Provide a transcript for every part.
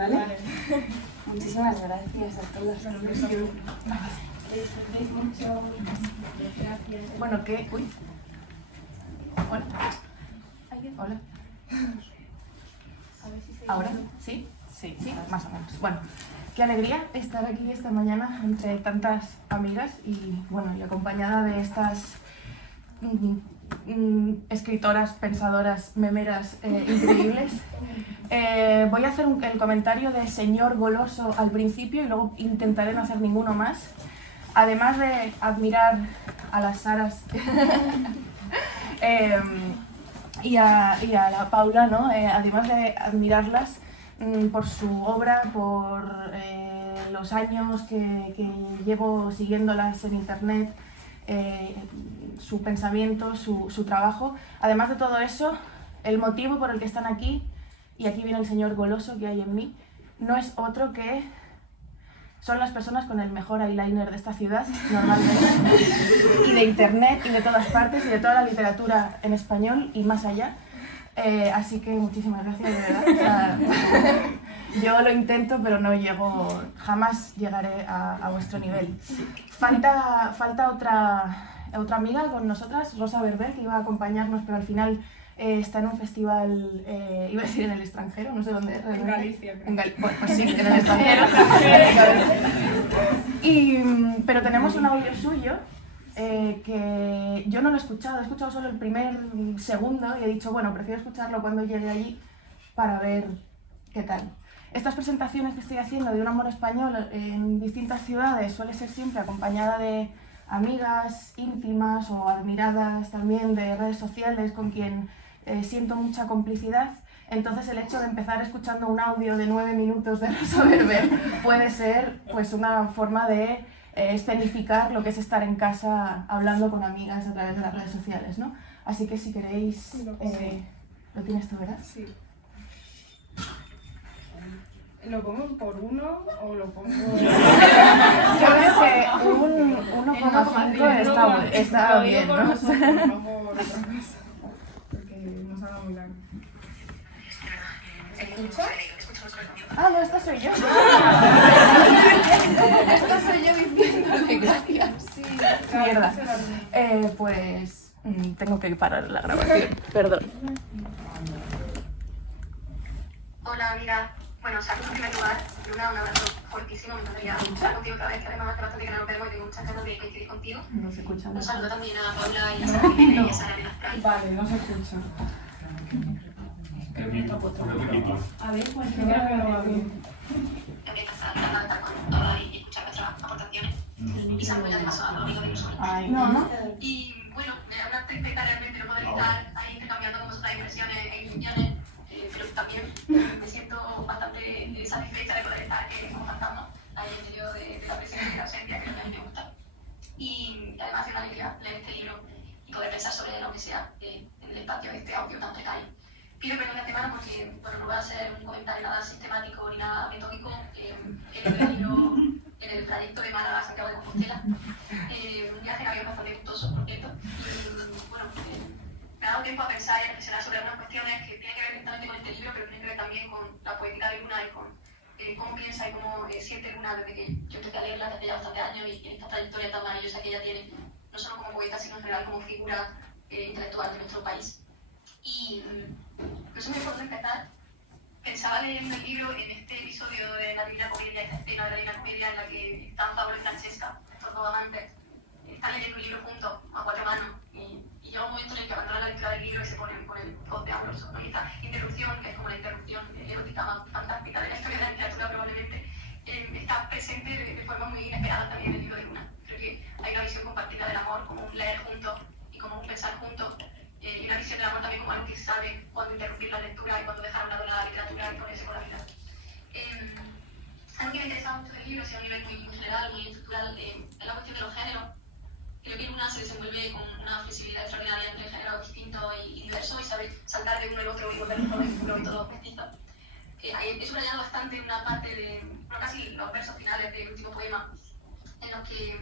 ¿vale? Vale. Muchísimas gracias a todos. Bueno, ¿qué? Uy. Bueno. Hola. ¿Ahora? ¿Sí? Sí, más o menos. Bueno, qué alegría estar aquí esta mañana entre tantas amigas y, bueno, y acompañada de estas escritoras, pensadoras, memeras increíbles. Voy a hacer el comentario de señor goloso al principio y luego intentaré no hacer ninguno más. Además de admirar a las Saras y a la Paula, ¿no? Además de admirarlas por su obra, por los años que llevo siguiéndolas en internet, su pensamiento, su trabajo. Además de todo eso, el motivo por el que están aquí, y aquí viene el señor goloso que hay en mí, no es otro que son las personas con el mejor eyeliner de esta ciudad, normalmente, y de internet, y de todas partes, y de toda la literatura en español y más allá. Así que muchísimas gracias, de verdad. O sea, yo lo intento, pero no llego, jamás llegaré a vuestro nivel. Falta otra amiga con nosotras, Rosa Berber, que iba a acompañarnos, pero al final está en un festival, iba a decir en el extranjero, no sé dónde es. En Galicia, creo. Bueno, pues sí, en el extranjero. Pero tenemos un audio suyo que yo no lo he escuchado solo el primer segundo y he dicho, bueno, prefiero escucharlo cuando llegue allí para ver qué tal. Estas presentaciones que estoy haciendo de Un amor español en distintas ciudades suele ser siempre acompañada de amigas íntimas o admiradas también de redes sociales con quien siento mucha complicidad. Entonces el hecho de empezar escuchando un audio de 9 minutos de Rosa Berber puede ser pues una forma de escenificar lo que es estar en casa hablando con amigas a través de las redes sociales, ¿no? Así que si queréis... ¿Lo tienes tú, verdad? Sí. ¿Lo pongo por uno o lo pongo...? Yo creo que un 1,5 está bien, ¿no? No por otra cosa, porque nos haga muy largo. ¿Se escucha? Ah, no, esta soy yo. Esta soy yo diciéndole gracias. Sí, mierda. Pues tengo que parar la grabación. Perdón. Hola, amiga. Bueno, saludos en primer lugar. Un abrazo fuertísimo. Me encantaría estar contigo otra vez, que además hace bastante que no nos vemos y tengo muchas ganas de coincidir contigo. No se escucha. Un saludo también a Paula y a Sara Jiménez y a Sara Vilastray. Vale, no se escucha. A ver, pues Creo que no va bien. También estar con todas y escuchar nuestras aportaciones. Y saludar de paso a los amigos de nosotros. Y bueno, realmente realmente no poder estar ahí intercambiando con vosotras impresiones e opiniones, pero también me siento bastante satisfecha de poder estar compartiendo ahí en medio de la presión y de la ausencia, que también me gusta. Y además de una alegría leer este libro y poder pensar sobre lo que sea en el espacio de este audio tan precario. Pido perdón de antemano porque bueno, no voy a hacer un comentario nada sistemático ni nada metódico en el trayecto de Málaga a Santiago de Compostela. Un viaje que había bastante gustoso, por cierto. Y bueno, me ha dado tiempo a pensar y a reflexionar sobre algunas cuestiones que tienen que ver directamente con este libro, pero tienen que ver también con la poética de Luna y con cómo piensa y cómo siente Luna desde que yo empecé a leerla desde ya bastantes años y en esta trayectoria tan maravillosa que ella tiene, no solo como poeta, sino en general como figura intelectual de nuestro país. Y no sé por dónde empezar. Pensaba leyendo el libro en este episodio de la Divina Comedia, esta escena de la Divina Comedia en la que están Pablo y Francesca, estos dos amantes, están leyendo un libro juntos, a cuatro manos, y llega un momento en el que abandonan la lectura del libro y se ponen con el voz de amoroso, ¿no? Y esta interrupción, que es como la interrupción erótica más fantástica de la historia de la literatura probablemente, está presente de forma muy inesperada también en el libro de Luna. Creo que hay una visión compartida del amor como un leer juntos y como un pensar juntos, y una visión del amor también como algo que sabe cuándo interrumpir la lectura y cuándo dejar a un lado la literatura y ponerse con la vida. Algo que me interesa mucho del libro, a un nivel muy general, muy estructural, es la cuestión de los géneros. Creo que Luna se desenvuelve con una flexibilidad extraordinaria entre géneros distintos y diversos y sabe saltar de uno al otro y volver todo en puro y todo mestizo. He subrayado bastante una parte de, bueno, casi los versos finales del último poema, en los que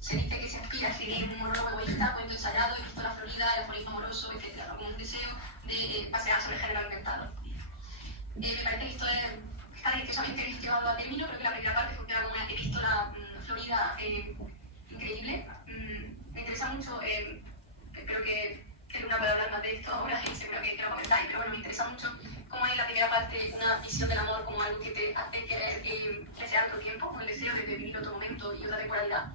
se dice que se inspira a escribir un monólogo egoísta, cuento ensayado, epístola florida, el aforismo amoroso, etc., con un deseo de pasear sobre el género inventado. Me parece que esto es tan delicioso maravillosamente bien llevado a término. Creo que la primera parte funciona como una epístola florida increíble. Me interesa mucho, espero que Luna pueda hablar más de esto ahora, seguro que lo comentáis, pero bueno, me interesa mucho cómo hay en la primera parte una visión del amor como algo que te hace querer desear todo el tiempo, como el deseo de vivir otro momento y otra temporalidad.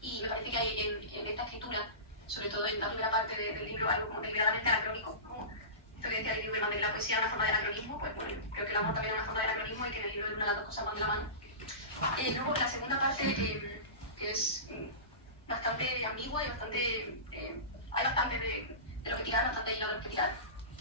Y me parece que hay en esta escritura, sobre todo en la primera parte del libro, algo como deliberadamente anacrónico, como esto que decía el libro de la poesía es una forma de anacronismo, pues bueno, creo que el amor también es una forma de anacronismo y que en el libro de Luna las dos cosas van de la mano. Luego la segunda parte es bastante ambigua y bastante, hay bastante de lo que tirar, bastante hilado de lo que tirar.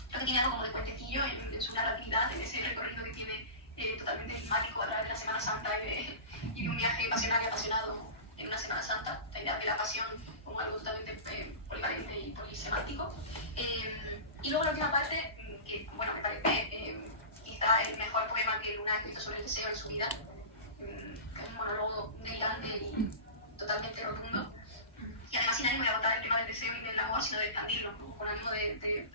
Creo que tiene algo como de cuentecillo en su narratividad, en ese recorrido que tiene totalmente enigmático a través de la Semana Santa y de un viaje pasional y apasionado en una Semana Santa, la idea de la pasión como algo totalmente polivalente y polisemántico. Y luego la última parte, que bueno, me parece quizá el mejor poema que Luna ha escrito sobre el deseo en su vida, que es un monólogo delirante y totalmente rotundo, y además sin ánimo de agotar el tema del deseo y del amor, sino de expandirlo, ¿no? Con ánimo de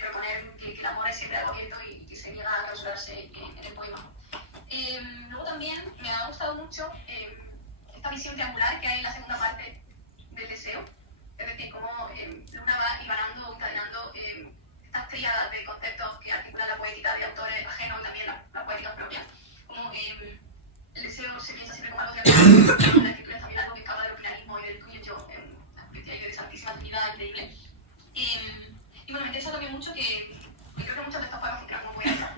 proponer que el amor es siempre algo abierto y que se niega a clausurarse en el poema. Luego también me ha gustado mucho esta visión triangular que hay en la segunda parte del deseo, es decir, cómo Luna va hilarando o encadenando estas tríadas de conceptos que articulan la poética de autores ajenos y también la poética propia, como el deseo se piensa siempre como algo de la escritura es también algo que escapa del ordinarismo y del tú y el yo, una especie de santísima afinidad increíble. Y bueno, me interesa también mucho que creo que muchas de estas poemas funcionan como poetas,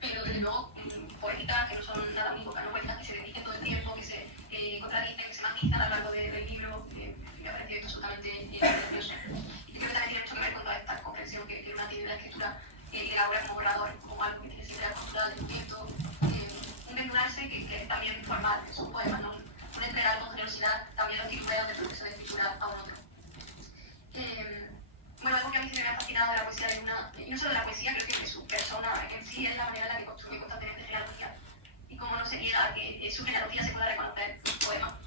pero desde luego poéticas que no son nada unívocas, no poetas que se dediquen todo el tiempo, que se contradicen, que se matizan a lo largo del libro, me ha parecido esto absolutamente precioso. Y creo que también tiene mucho que ver con toda esta comprensión que Luna tiene de la escritura y de la obra como borrador, como algo que tiene siempre la cultura del movimiento, un desnudarse que es también formal en sus poemas, ¿no? Un entregar con generosidad también los tiroteos del proceso de escritura a un otro. Bueno, algo que a mí siempre me ha fascinado de la poesía de Luna, y no solo de la poesía, creo que su persona en sí es la manera en la que construye constantemente genealogía y cómo no se niega que su genealogía se pueda reconocer en un poema.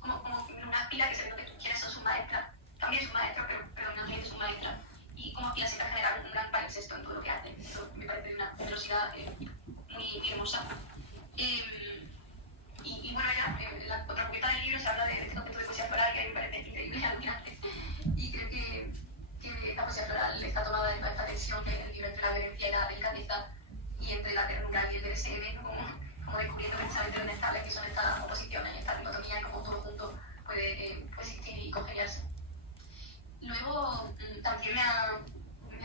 Como Luna aspira a que se note quiénes son sus maestras, también sus maestros, pero predominantemente sus maestras, y cómo aspira siempre a generar un gran palimpsesto en todo lo que hace. Eso me parece de una generosidad muy hermosa. Y bueno, ya, en la contrapuesta del libro se habla de este concepto de poesía floral que a mí me parece increíble y alucinante. Y creo que la poesía floral está tomada en esta tensión que es el libro entre la violencia y la delicadeza y entre la ternura y el DSM, ¿no? como descubriendo precisamente dónde estables que son estas oposiciones, esta dicotomía y cómo todo junto puede existir y congeniarse. Luego, también me ha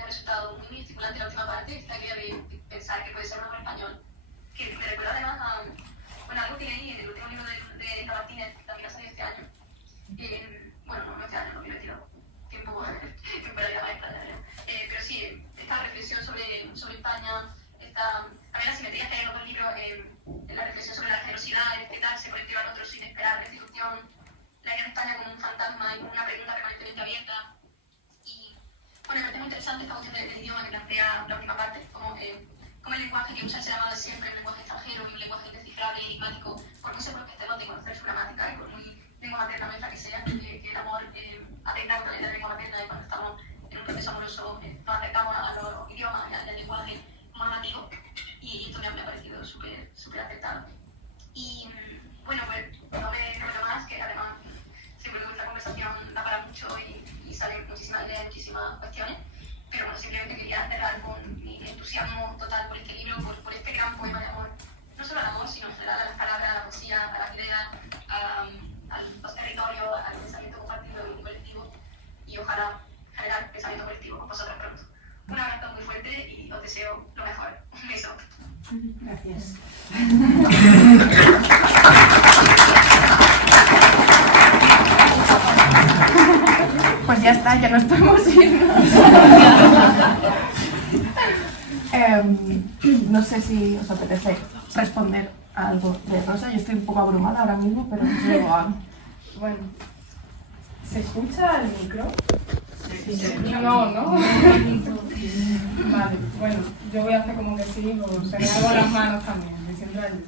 resultado muy estimulante la última parte, esta idea de pensar que puede ser un amor español, que me recuerda además a algo que leí en el último libro de Eva Martínez, que también ha salido este año. Bueno, no este año, 2022, tiempo para ir a maestra, pero sí, esta reflexión sobre España, también la simetría que hay en los dos libros, en la reflexión sobre la generosidad, el respetarse por entregar a otros sin esperar restitución, la idea de España como un fantasma y como una pregunta permanentemente abierta. Y bueno, me parece muy interesante esta cuestión del idioma que plantea la última parte, como el lenguaje que usa el ser amado siempre, el lenguaje extranjero y un lenguaje indescifrable y enigmático, por no ser propio de conocer su gramática y por muy lengua materna nuestra que sea, que el amor atenta contra la lengua materna y cuando estamos en un proceso amoroso nos acercamos a los idiomas y al lenguaje más nativo, y esto me ha parecido súper acertado. Y bueno, pues no me lo más, que además seguro que esta conversación da para mucho y salen muchísimas ideas, muchísimas cuestiones, pero bueno, simplemente quería cerrar con mi entusiasmo total por este libro, por este gran poema de amor, no solo al amor, sino en general a las palabras, a la poesía, a las ideas, a los territorios, al pensamiento compartido y colectivo, y ojalá generar pensamiento colectivo con vosotros pronto. Un abrazo muy fuerte y os deseo lo mejor. Un beso. Gracias. Pues ya está, ya nos podemos ir. No sé si os apetece responder a algo de Rosa. Yo estoy un poco abrumada ahora mismo, pero luego hago. Bueno, ¿se escucha el micro? No, ¿no? Vale, bueno, yo voy a hacer como que sí, o se me hago las manos también, me siento ayuda.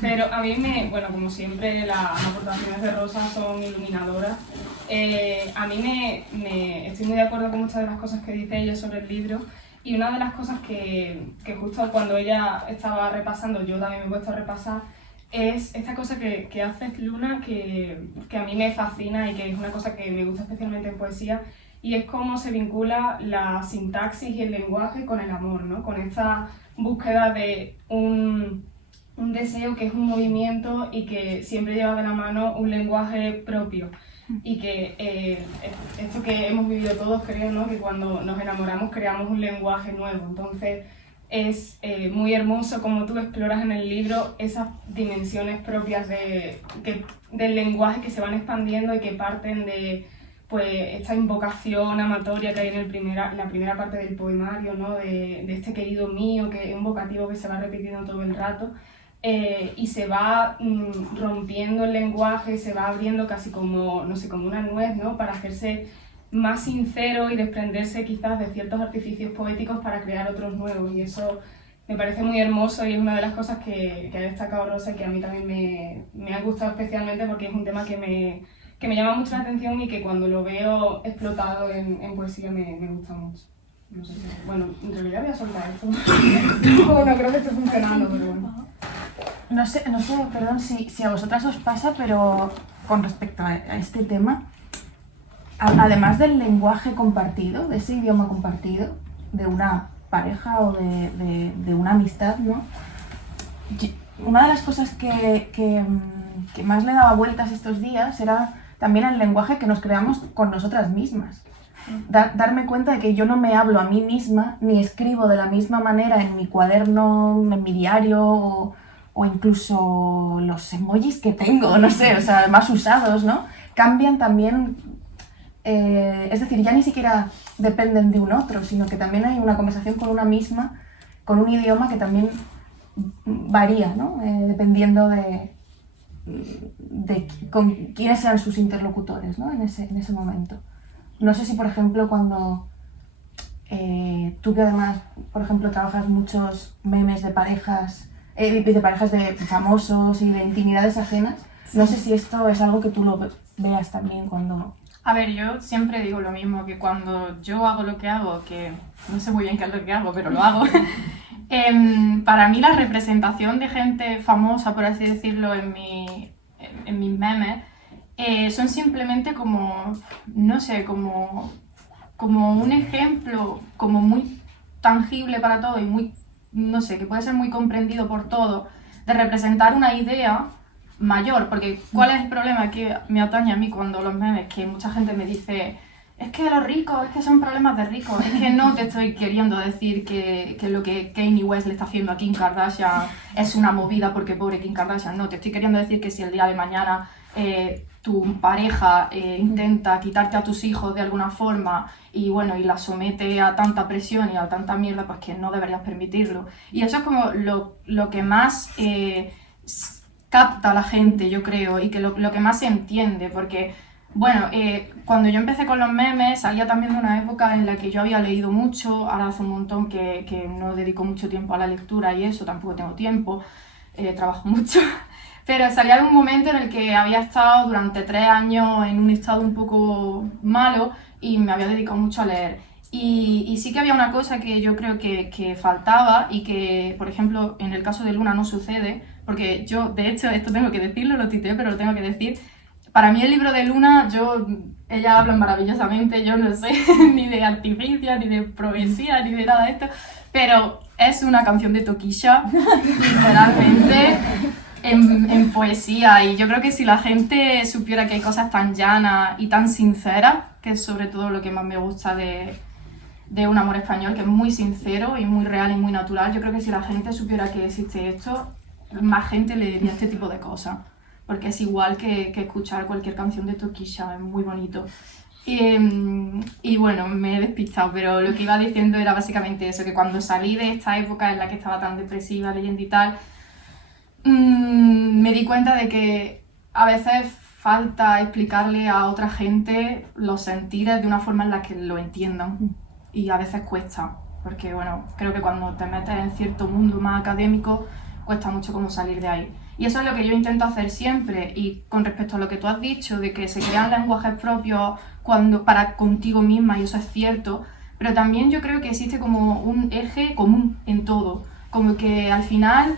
Pero a mí bueno, como siempre, las aportaciones de Rosa son iluminadoras. A mí estoy muy de acuerdo con muchas de las cosas que dice ella sobre el libro Y una de las cosas que justo cuando ella estaba repasando, yo también me he puesto a repasar, es esta cosa que hace Luna que a mí me fascina y que es una cosa que me gusta especialmente en poesía, y es cómo se vincula la sintaxis y el lenguaje con el amor, ¿no? Con esta búsqueda de un deseo que es un movimiento y que siempre lleva de la mano un lenguaje propio. Y que esto que hemos vivido todos, creo, ¿no? Que cuando nos enamoramos creamos un lenguaje nuevo. Entonces es muy hermoso como tú exploras en el libro esas dimensiones propias del lenguaje que se van expandiendo y que parten de pues, esta invocación amatoria que hay en la primera parte del poemario, ¿no? De este querido mío, que es un vocativo que se va repitiendo todo el rato. Y se va rompiendo el lenguaje, se va abriendo casi como, no sé, como una nuez, ¿no? Para hacerse más sincero y desprenderse quizás de ciertos artificios poéticos para crear otros nuevos, y eso me parece muy hermoso y es una de las cosas que ha destacado Rosa y que a mí también me ha gustado especialmente porque es un tema que me llama mucho la atención y que cuando lo veo explotado en poesía me gusta mucho. No sé bueno, en realidad voy a soltar esto. No creo que esté funcionando, pero bueno. No sé, perdón, si a vosotras os pasa, pero con respecto a este tema, además del lenguaje compartido, de ese idioma compartido, de una pareja o de una amistad, ¿no? Una de las cosas que más le daba vueltas estos días era también el lenguaje que nos creamos con nosotras mismas. Darme cuenta de que yo no me hablo a mí misma, ni escribo de la misma manera en mi cuaderno, en mi diario, o incluso los emojis que tengo, no sé, o sea, más usados, ¿no? Cambian también, es decir, ya ni siquiera dependen de un otro, sino que también hay una conversación con una misma, con un idioma que también varía, ¿no? Dependiendo de con quiénes sean sus interlocutores, ¿no? en ese momento. No sé si, por ejemplo, cuando tú que además, por ejemplo, trabajas muchos memes de parejas de famosos y de intimidades ajenas, no sé si esto es algo que tú lo veas también cuando... A ver, yo siempre digo lo mismo, que cuando yo hago lo que hago, que no sé muy bien qué es lo que hago, pero lo hago, para mí la representación de gente famosa, por así decirlo, en mis memes, son simplemente como, no sé, como un ejemplo como muy tangible para todo y muy, no sé, que puede ser muy comprendido por todo, de representar una idea mayor, porque ¿cuál es el problema que me atañe a mí cuando los memes, que mucha gente me dice, es que los ricos, es que son problemas de ricos, es que no te estoy queriendo decir que lo que Kanye West le está haciendo a Kim Kardashian es una movida porque pobre Kim Kardashian, no, te estoy queriendo decir que si el día de mañana tu pareja intenta quitarte a tus hijos de alguna forma y bueno, y la somete a tanta presión y a tanta mierda, pues que no deberías permitirlo. Y eso es como lo que más capta a la gente, yo creo, y que lo que más se entiende, porque bueno, cuando yo empecé con los memes salía también de una época en la que yo había leído mucho, ahora hace un montón que no dedico mucho tiempo a la lectura y eso, tampoco tengo tiempo, trabajo mucho. Pero salía de un momento en el que había estado durante 3 años en un estado un poco malo y me había dedicado mucho a leer. Y sí que había una cosa que yo creo que faltaba y que, por ejemplo, en el caso de Luna no sucede, porque yo, de hecho, esto tengo que decirlo, lo tuiteé, pero lo tengo que decir. Para mí el libro de Luna, ella habla maravillosamente, yo no sé ni de artificia, ni de poesía, ni de nada de esto, pero es una canción de Tokisha, literalmente. En poesía, y yo creo que si la gente supiera que hay cosas tan llanas y tan sinceras, que es sobre todo lo que más me gusta de Un amor español, que es muy sincero y muy real y muy natural, yo creo que si la gente supiera que existe esto, más gente leería este tipo de cosas, porque es igual que escuchar cualquier canción de Tokisha, es muy bonito. Y bueno, me he despistado, pero lo que iba diciendo era básicamente eso, que cuando salí de esta época en la que estaba tan depresiva leyendo y tal, me di cuenta de que a veces falta explicarle a otra gente los sentires de una forma en la que lo entiendan, y a veces cuesta, porque bueno, creo que cuando te metes en cierto mundo más académico cuesta mucho como salir de ahí, y eso es lo que yo intento hacer siempre. Y con respecto a lo que tú has dicho de que se crean lenguajes propios para contigo misma, y eso es cierto, pero también yo creo que existe como un eje común en todo, como que al final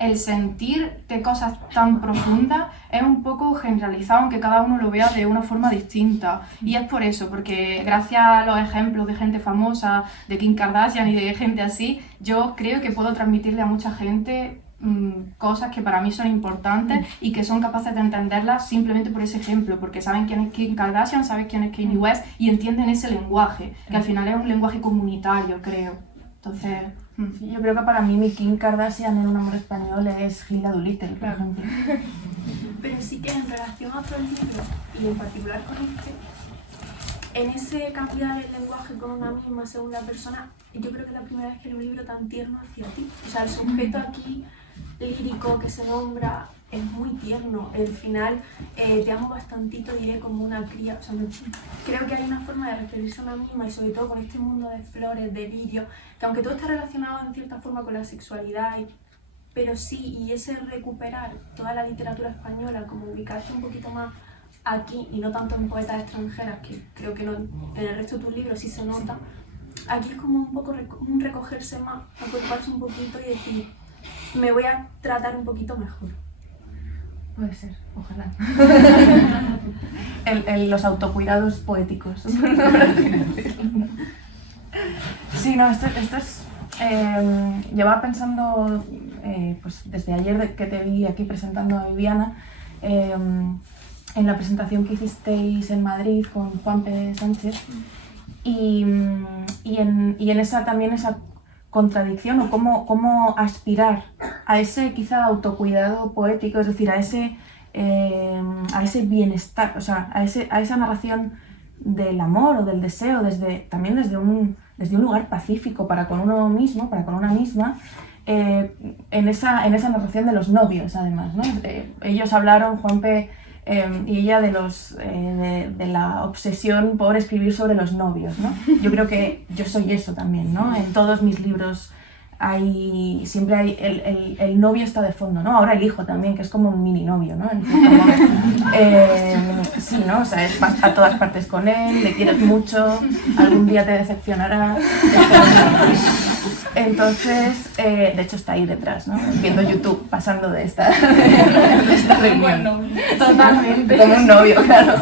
el sentir de cosas tan profundas es un poco generalizado, aunque cada uno lo vea de una forma distinta. Y es por eso, porque gracias a los ejemplos de gente famosa, de Kim Kardashian y de gente así, yo creo que puedo transmitirle a mucha gente cosas que para mí son importantes y que son capaces de entenderlas simplemente por ese ejemplo, porque saben quién es Kim Kardashian, saben quién es Kanye West y entienden ese lenguaje, que al final es un lenguaje comunitario, creo. Entonces... Sí, yo creo que para mí mi Kim Kardashian en Un amor español es Hilda Doolittle, por ejemplo. Pero sí que en relación a otros libros, y en particular con este, en ese cambiar el lenguaje con una misma segunda persona, yo creo que es la primera vez que leo un libro tan tierno hacia ti. O sea, el sujeto aquí lírico que se nombra es muy tierno. El final, te amo bastantito, diré como una cría. O sea, creo que hay una forma de referirse a una misma y sobre todo con este mundo de flores, de vídeos, que aunque todo está relacionado en cierta forma con la sexualidad, pero sí, y ese recuperar toda la literatura española, como ubicarse un poquito más aquí y no tanto en poetas extranjeras, que creo que no, en el resto de tus libros sí se nota. Aquí es como un poco un recogerse más, ocuparse un poquito y decir, me voy a tratar un poquito mejor. Puede ser, ojalá. Los autocuidados poéticos. Sí, no, esto es... llevaba pensando, pues desde ayer que te vi aquí presentando a Viviana, en la presentación que hicisteis en Madrid con Juanpe Sánchez, y en esa también esa contradicción o cómo aspirar a ese quizá autocuidado poético, es decir, a ese bienestar, o sea, a esa narración del amor o del deseo también desde un lugar pacífico para con uno mismo, para con una misma, en esa narración de los novios además, ¿no? Ellos hablaron, Juanpe y ella, de la obsesión por escribir sobre los novios, ¿no? Yo creo que yo soy eso también, ¿no? En todos mis libros siempre hay el novio está de fondo, ¿no? Ahora el hijo también, que es como un mini novio, ¿no? Sí, ¿no? O sea, vas a todas partes con él, le quieres mucho, algún día te decepcionará. Entonces, de hecho está ahí detrás, ¿no? Viendo YouTube, pasando de esta reunión. Bueno, Totalmente. Como un novio, claro.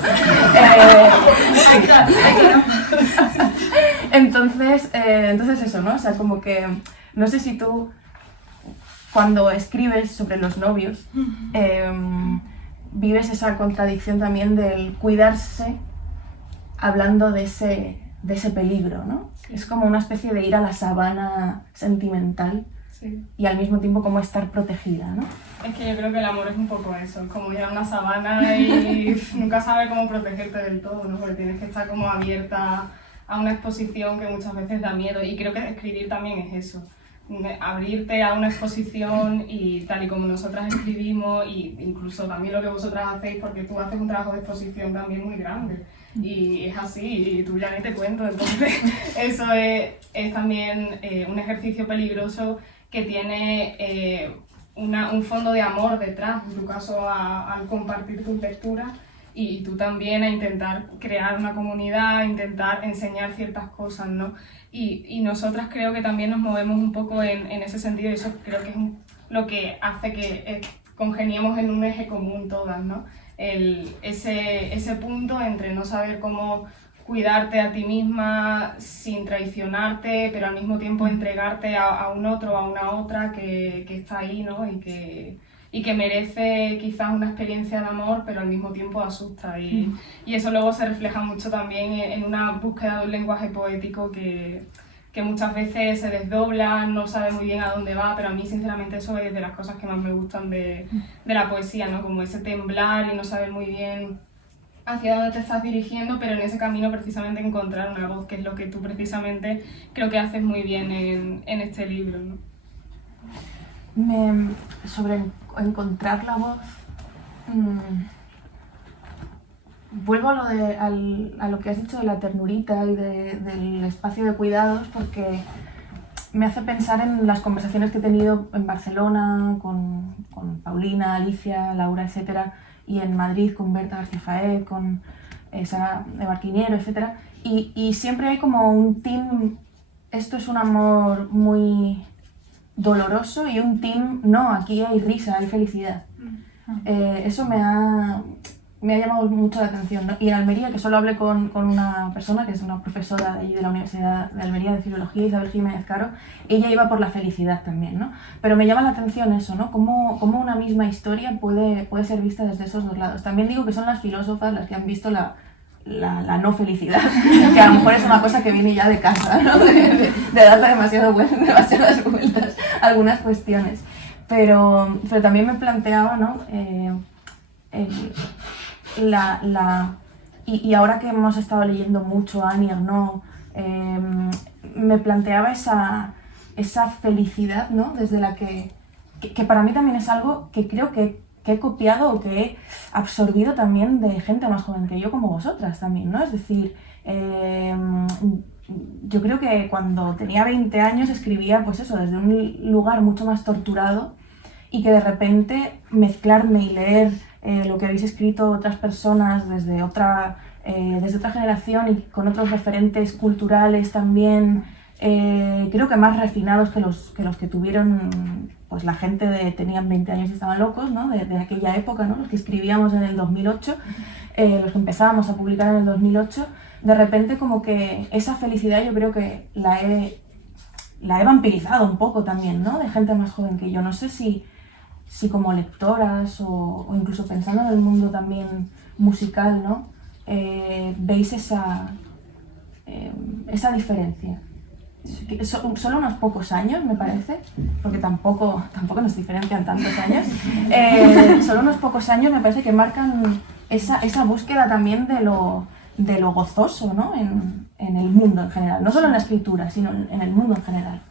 Entonces eso, ¿no? O sea, como que, no sé si tú, cuando escribes sobre los novios, vives esa contradicción también del cuidarse hablando de ese peligro, ¿no? Sí. Es como una especie de ir a la sabana sentimental, sí, y al mismo tiempo como estar protegida, ¿no? Es que yo creo que el amor es un poco eso, es como ir a una sabana y nunca sabes cómo protegerte del todo, ¿no? Porque tienes que estar como abierta a una exposición que muchas veces da miedo, y creo que escribir también es eso, abrirte a una exposición y tal y como nosotras escribimos, y incluso también lo que vosotras hacéis, porque tú haces un trabajo de exposición también muy grande. Y es así, y tú ya ni te cuento, entonces eso es también un ejercicio peligroso que tiene un fondo de amor detrás, en tu caso al compartir tus lecturas, y tú también a intentar crear una comunidad, a intentar enseñar ciertas cosas, ¿no? Y nosotras creo que también nos movemos un poco en ese sentido, y eso creo que es lo que hace que congeniemos en un eje común todas, ¿no? Ese punto entre no saber cómo cuidarte a ti misma sin traicionarte, pero al mismo tiempo entregarte a un otro o a una otra que está ahí, ¿no? Y que merece quizás una experiencia de amor, pero al mismo tiempo asusta. Y eso luego se refleja mucho también en una búsqueda de un lenguaje poético que muchas veces se desdobla, no sabe muy bien a dónde va, pero a mí sinceramente eso es de las cosas que más me gustan de la poesía, ¿no? Como ese temblar y no saber muy bien hacia dónde te estás dirigiendo, pero en ese camino precisamente encontrar una voz, que es lo que tú precisamente creo que haces muy bien en este libro, ¿no? Sobre encontrar la voz, vuelvo a lo que has dicho de la ternurita y del espacio de cuidados, porque me hace pensar en las conversaciones que he tenido en Barcelona con Paulina, Alicia, Laura, etcétera, y en Madrid con Berta García Faé, con Sara de Barquiniero, etc. Y siempre hay como un team, esto es un amor muy doloroso, y un team, no, aquí hay risa, hay felicidad. Eso me ha llamado mucho la atención, ¿no? Y en Almería, que solo hablé con una persona, que es una profesora de allí de la Universidad de Almería de Filología, Isabel Jiménez Caro, ella iba por la felicidad también, ¿no? Pero me llama la atención eso, ¿no? Cómo una misma historia puede ser vista desde esos dos lados. También digo que son las filósofas las que han visto la no felicidad, que a lo mejor es una cosa que viene ya de casa, ¿no? De darle demasiadas vueltas a algunas cuestiones. Pero también me planteaba, ¿no? Y ahora que hemos estado leyendo mucho a Annie Ernaux, me planteaba esa felicidad, ¿no? Desde la que para mí también es algo que creo que he copiado o que he absorbido también de gente más joven que yo, como vosotras también, ¿no? Es decir, yo creo que cuando tenía 20 años escribía, pues eso, desde un lugar mucho más torturado, y que de repente mezclarme y leer lo que habéis escrito otras personas desde otra generación y con otros referentes culturales también, creo que más refinados que los que tuvieron pues la gente tenían 20 años y estaban locos, ¿no? De aquella época, ¿no? Los que escribíamos en el 2008, los que empezábamos a publicar en el 2008, de repente como que esa felicidad yo creo que la he vampirizado un poco también, ¿no? De gente más joven que yo. No sé si como lectoras o incluso pensando en el mundo también musical, ¿no? Veis esa diferencia. Solo unos pocos años, me parece, porque tampoco nos diferencian tantos años, solo unos pocos años me parece que marcan esa búsqueda también de lo gozoso, ¿no? En el mundo en general, no solo en la escritura, sino en el mundo en general.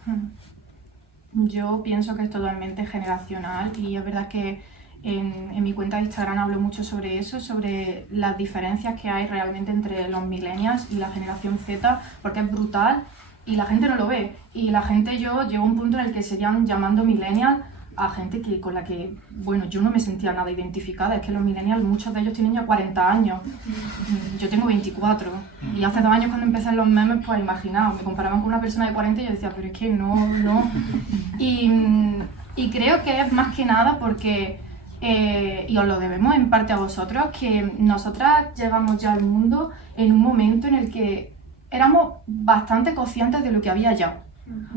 Yo pienso que es totalmente generacional, y es verdad que en mi cuenta de Instagram hablo mucho sobre eso, sobre las diferencias que hay realmente entre los millennials y la generación Z, porque es brutal y la gente no lo ve. Y la gente, yo llego a un punto en el que seguían llamando millennial a gente con la que, bueno, yo no me sentía nada identificada. Es que los millennials, muchos de ellos tienen ya 40 años. Yo tengo 24. Y hace 2 años cuando empecé en los memes, pues imaginaos, me comparaban con una persona de 40 y yo decía, pero es que no. Y creo que es más que nada porque, y os lo debemos en parte a vosotros, que nosotras llevamos ya al mundo en un momento en el que éramos bastante conscientes de lo que había ya.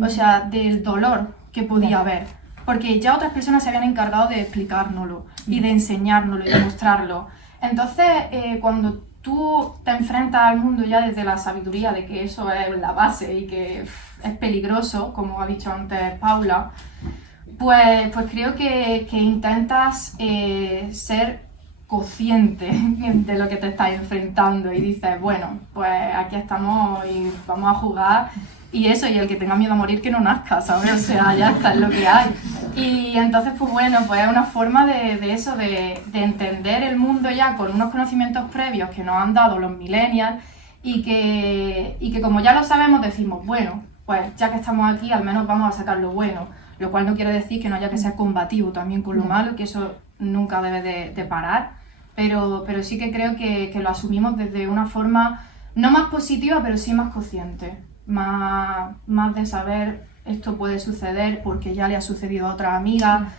O sea, del dolor que podía haber. Porque ya otras personas se habían encargado de explicárnoslo y de enseñárnoslo y de mostrarlo. Entonces, cuando tú te enfrentas al mundo ya desde la sabiduría de que eso es la base y que es peligroso, como ha dicho antes Paula, pues creo que intentas ser consciente de lo que te estás enfrentando y dices, bueno, pues aquí estamos y vamos a jugar. Y eso, y el que tenga miedo a morir que no nazca, ¿sabes? O sea, ya está, es lo que hay. Y entonces, pues bueno, pues es una forma de eso, de entender el mundo ya con unos conocimientos previos que nos han dado los millennials y que como ya lo sabemos decimos, bueno, pues ya que estamos aquí al menos vamos a sacar lo bueno, lo cual no quiere decir que no haya que ser combativo también con lo malo, que eso nunca debe de parar, pero sí que creo que lo asumimos desde una forma no más positiva, pero sí más consciente. Más de saber esto puede suceder porque ya le ha sucedido a otra amiga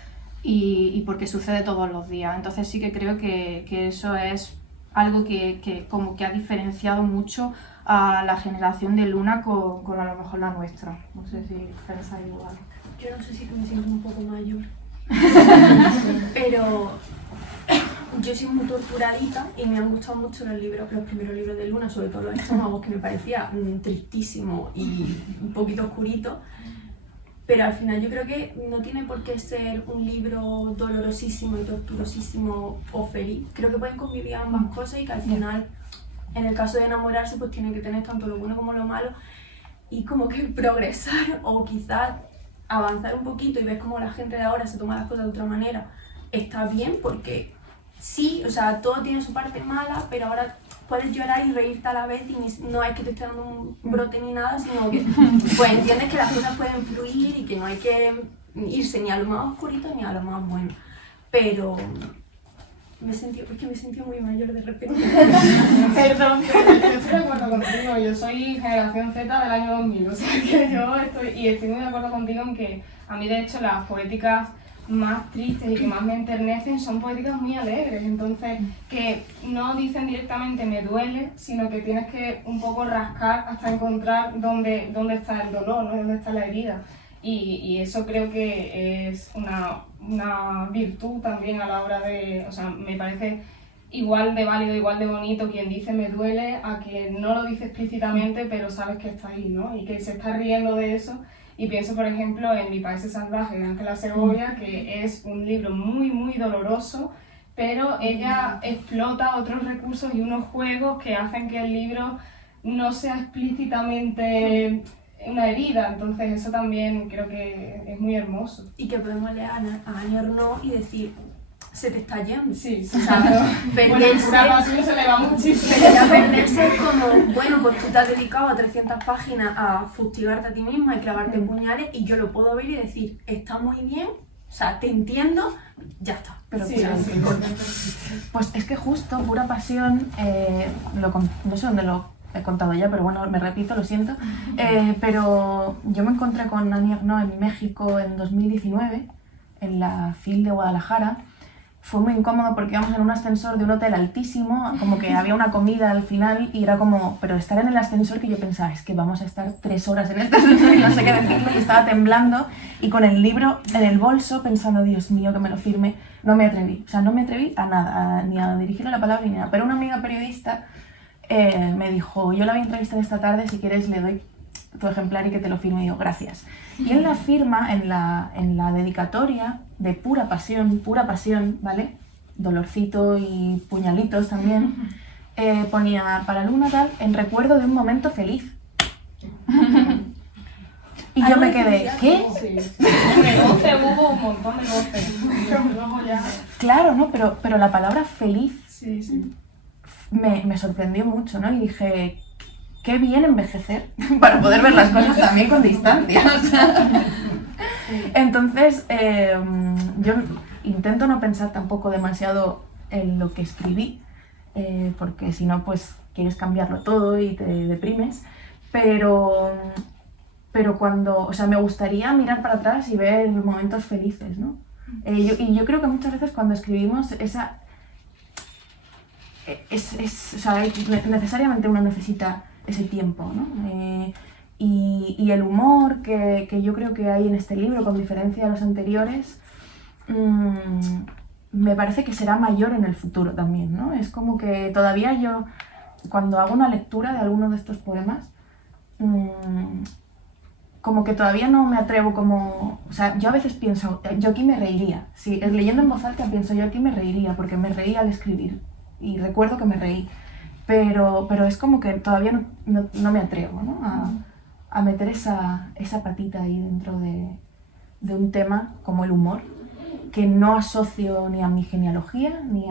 y porque sucede todos los días. Entonces sí que creo que eso es algo que como que ha diferenciado mucho a la generación de Luna con a lo mejor la nuestra. No sé si pensáis igual. Yo no sé si me siento un poco mayor, pero yo soy muy torturadita y me han gustado mucho los primeros libros de Luna, sobre todo Los estómagos, que me parecía tristísimo y un poquito oscurito, pero al final yo creo que no tiene por qué ser un libro dolorosísimo y torturosísimo o feliz. Creo que pueden convivir ambas cosas y que al final, en el caso de enamorarse, pues tiene que tener tanto lo bueno como lo malo y como que progresar o quizás avanzar un poquito y ver cómo la gente de ahora se toma las cosas de otra manera. Está bien porque sí, o sea, todo tiene su parte mala, pero ahora puedes llorar y reírte a la vez y no es que te esté dando un brote ni nada, sino que pues entiendes que las cosas pueden fluir y que no hay que irse ni a lo más oscurito ni a lo más bueno. Pero Me he sentido muy mayor de repente. Perdón, pero yo estoy de acuerdo contigo. Yo soy generación Z del año 2000, o sea que yo estoy muy de acuerdo contigo en que a mí de hecho las poéticas más tristes y que más me enternecen son poéticas muy alegres, entonces que no dicen directamente me duele, sino que tienes que un poco rascar hasta encontrar dónde está el dolor, ¿no? Dónde está la herida. Y eso creo que es una virtud también a la hora de, o sea, me parece igual de válido, igual de bonito quien dice me duele a quien no lo dice explícitamente pero sabes que está ahí, ¿no? Y que se está riendo de eso. Y pienso, por ejemplo, en Mi país es salvaje de Ángela Segovia, que es un libro muy, muy doloroso, pero ella explota otros recursos y unos juegos que hacen que el libro no sea explícitamente una herida. Entonces eso también creo que es muy hermoso. Y que podemos leer a Annie Ernaux y decir, se te está yendo. Sí, O sea, bueno, Pura pasión se le va muchísimo. Pero ya perderse es como, bueno, pues tú te has dedicado a 300 páginas a fustigarte a ti misma y clavarte puñales y yo lo puedo ver y decir, está muy bien, o sea, te entiendo, ya está. Pero Sí, pues es que justo Pura pasión, no sé dónde lo he contado ya, pero bueno, me repito, lo siento, pero yo me encontré con Annie Ernaux en México en 2019, en la FIL de Guadalajara. Fue muy incómodo porque íbamos en un ascensor de un hotel altísimo, como que había una comida al final y era como, pero estar en el ascensor que yo pensaba, es que vamos a estar 3 horas en este ascensor y no sé qué decirlo, y estaba temblando y con el libro en el bolso pensando, Dios mío, que me lo firme, no me atreví, o sea, no me atreví a nada, ni a dirigirle la palabra ni nada, pero una amiga periodista me dijo, yo la voy a entrevistar esta tarde, si quieres le doy tu ejemplar y que te lo firme, y digo, gracias. Y en la firma, en la dedicatoria de Pura pasión, ¿vale? Dolorcito y puñalitos también, ponía para Luna tal, en recuerdo de un momento feliz. Y yo me quedé, ¿qué? Sí. De goce hubo un montón de goce. Luego ya... Claro, ¿no? Pero la palabra feliz Sí. me sorprendió mucho, ¿no? Y dije, qué bien envejecer para poder ver las cosas también con distancia. O sea. Entonces, yo intento no pensar tampoco demasiado en lo que escribí, porque si no, pues quieres cambiarlo todo y te deprimes. Pero cuando, o sea, me gustaría mirar para atrás y ver momentos felices, ¿no? Y yo creo que muchas veces cuando escribimos o sea, necesariamente uno necesita ese tiempo, ¿no? Y el humor que yo creo que hay en este libro, con diferencia a los anteriores, me parece que será mayor en el futuro también, ¿no? Es como que todavía yo, cuando hago una lectura de alguno de estos poemas, como que todavía no me atrevo como... O sea, yo a veces pienso, yo aquí me reiría. Sí, leyendo en voz alta pienso, yo aquí me reiría, porque me reí al escribir. Y recuerdo que me reí. Pero es como que todavía no me atrevo, ¿no? A meter esa patita ahí dentro de un tema como el humor, que no asocio ni a mi genealogía, ni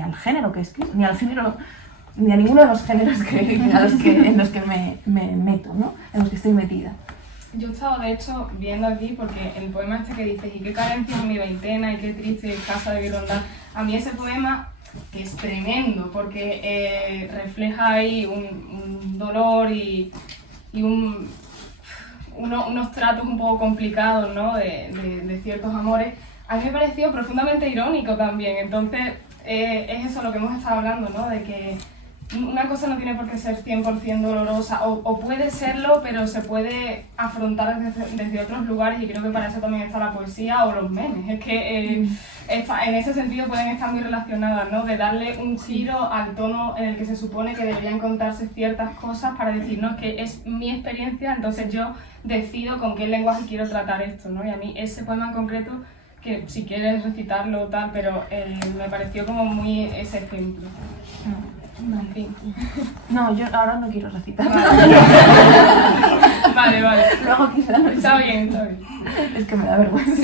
al género que escribo, ni a ninguno de los géneros en los que me meto, ¿no? En los que estoy metida. Yo he estado, de hecho, viendo aquí, porque el poema este que dices, y qué carencia en mi veintena, y qué triste casa de Virondal, a mí ese poema, que es tremendo, porque refleja ahí un dolor y unos tratos un poco complicados, ¿no? de ciertos amores, a mí me pareció profundamente irónico también. Entonces, es eso lo que hemos estado hablando, ¿no? De que una cosa no tiene por qué ser 100% dolorosa, o puede serlo, pero se puede afrontar desde otros lugares, y creo que para eso también está la poesía o los memes. Es que en ese sentido pueden estar muy relacionadas, ¿no? De darle un giro al tono en el que se supone que deberían contarse ciertas cosas para decirnos que es mi experiencia, entonces yo decido con qué lenguaje quiero tratar esto, ¿no? Y a mí ese poema en concreto, que si quieres recitarlo o tal, pero me pareció como muy ese ejemplo. En fin. No, yo ahora no quiero recitar. Vale. Luego quizá no. Está bien. Es que me da vergüenza.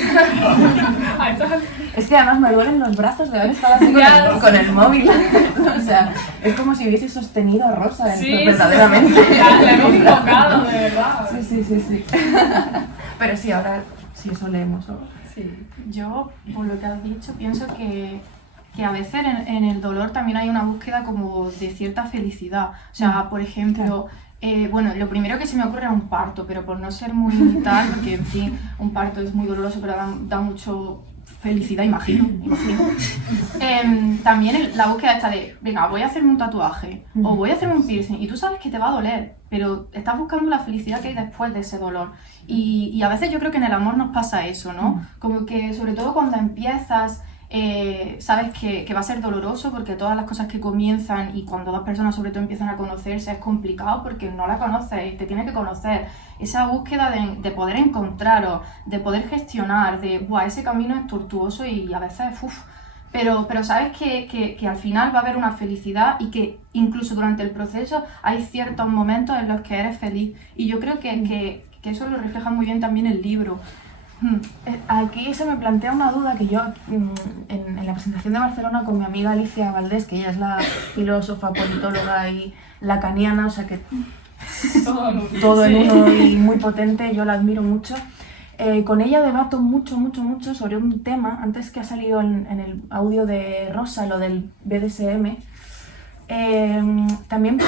Ah, Es que además me duelen los brazos de haber estado así con el móvil. O sea, es como si hubiese sostenido a Rosa verdaderamente. La hemos invocado, de verdad. Sí. Pero sí, ahora sí eso leemos. Sí. Yo, por lo que has dicho, pienso que a veces en el dolor también hay una búsqueda como de cierta felicidad. O sea, por ejemplo, bueno, lo primero que se me ocurre es un parto, pero por no ser muy tal, porque en fin, un parto es muy doloroso, pero da mucho felicidad, imagino. También la búsqueda está de, venga, voy a hacerme un tatuaje o voy a hacerme un piercing y tú sabes que te va a doler, pero estás buscando la felicidad que hay después de ese dolor. Y a veces yo creo que en el amor nos pasa eso, ¿no? Como que sobre todo cuando empiezas, sabes que va a ser doloroso porque todas las cosas que comienzan y cuando dos personas sobre todo empiezan a conocerse es complicado porque no la conoces y te tienes que conocer. Esa búsqueda de poder encontraros, de poder gestionar, de ¡buah! Ese camino es tortuoso y a veces pero sabes que al final va a haber una felicidad y que incluso durante el proceso hay ciertos momentos en los que eres feliz y yo creo que eso lo refleja muy bien también el libro. Aquí se me plantea una duda que yo en la presentación de Barcelona con mi amiga Alicia Valdés, que ella es la filósofa, politóloga y lacaniana, o sea que todo en uno y muy potente, yo la admiro mucho. Con ella debato mucho sobre un tema, antes que ha salido en el audio de Rosa, lo del BDSM, también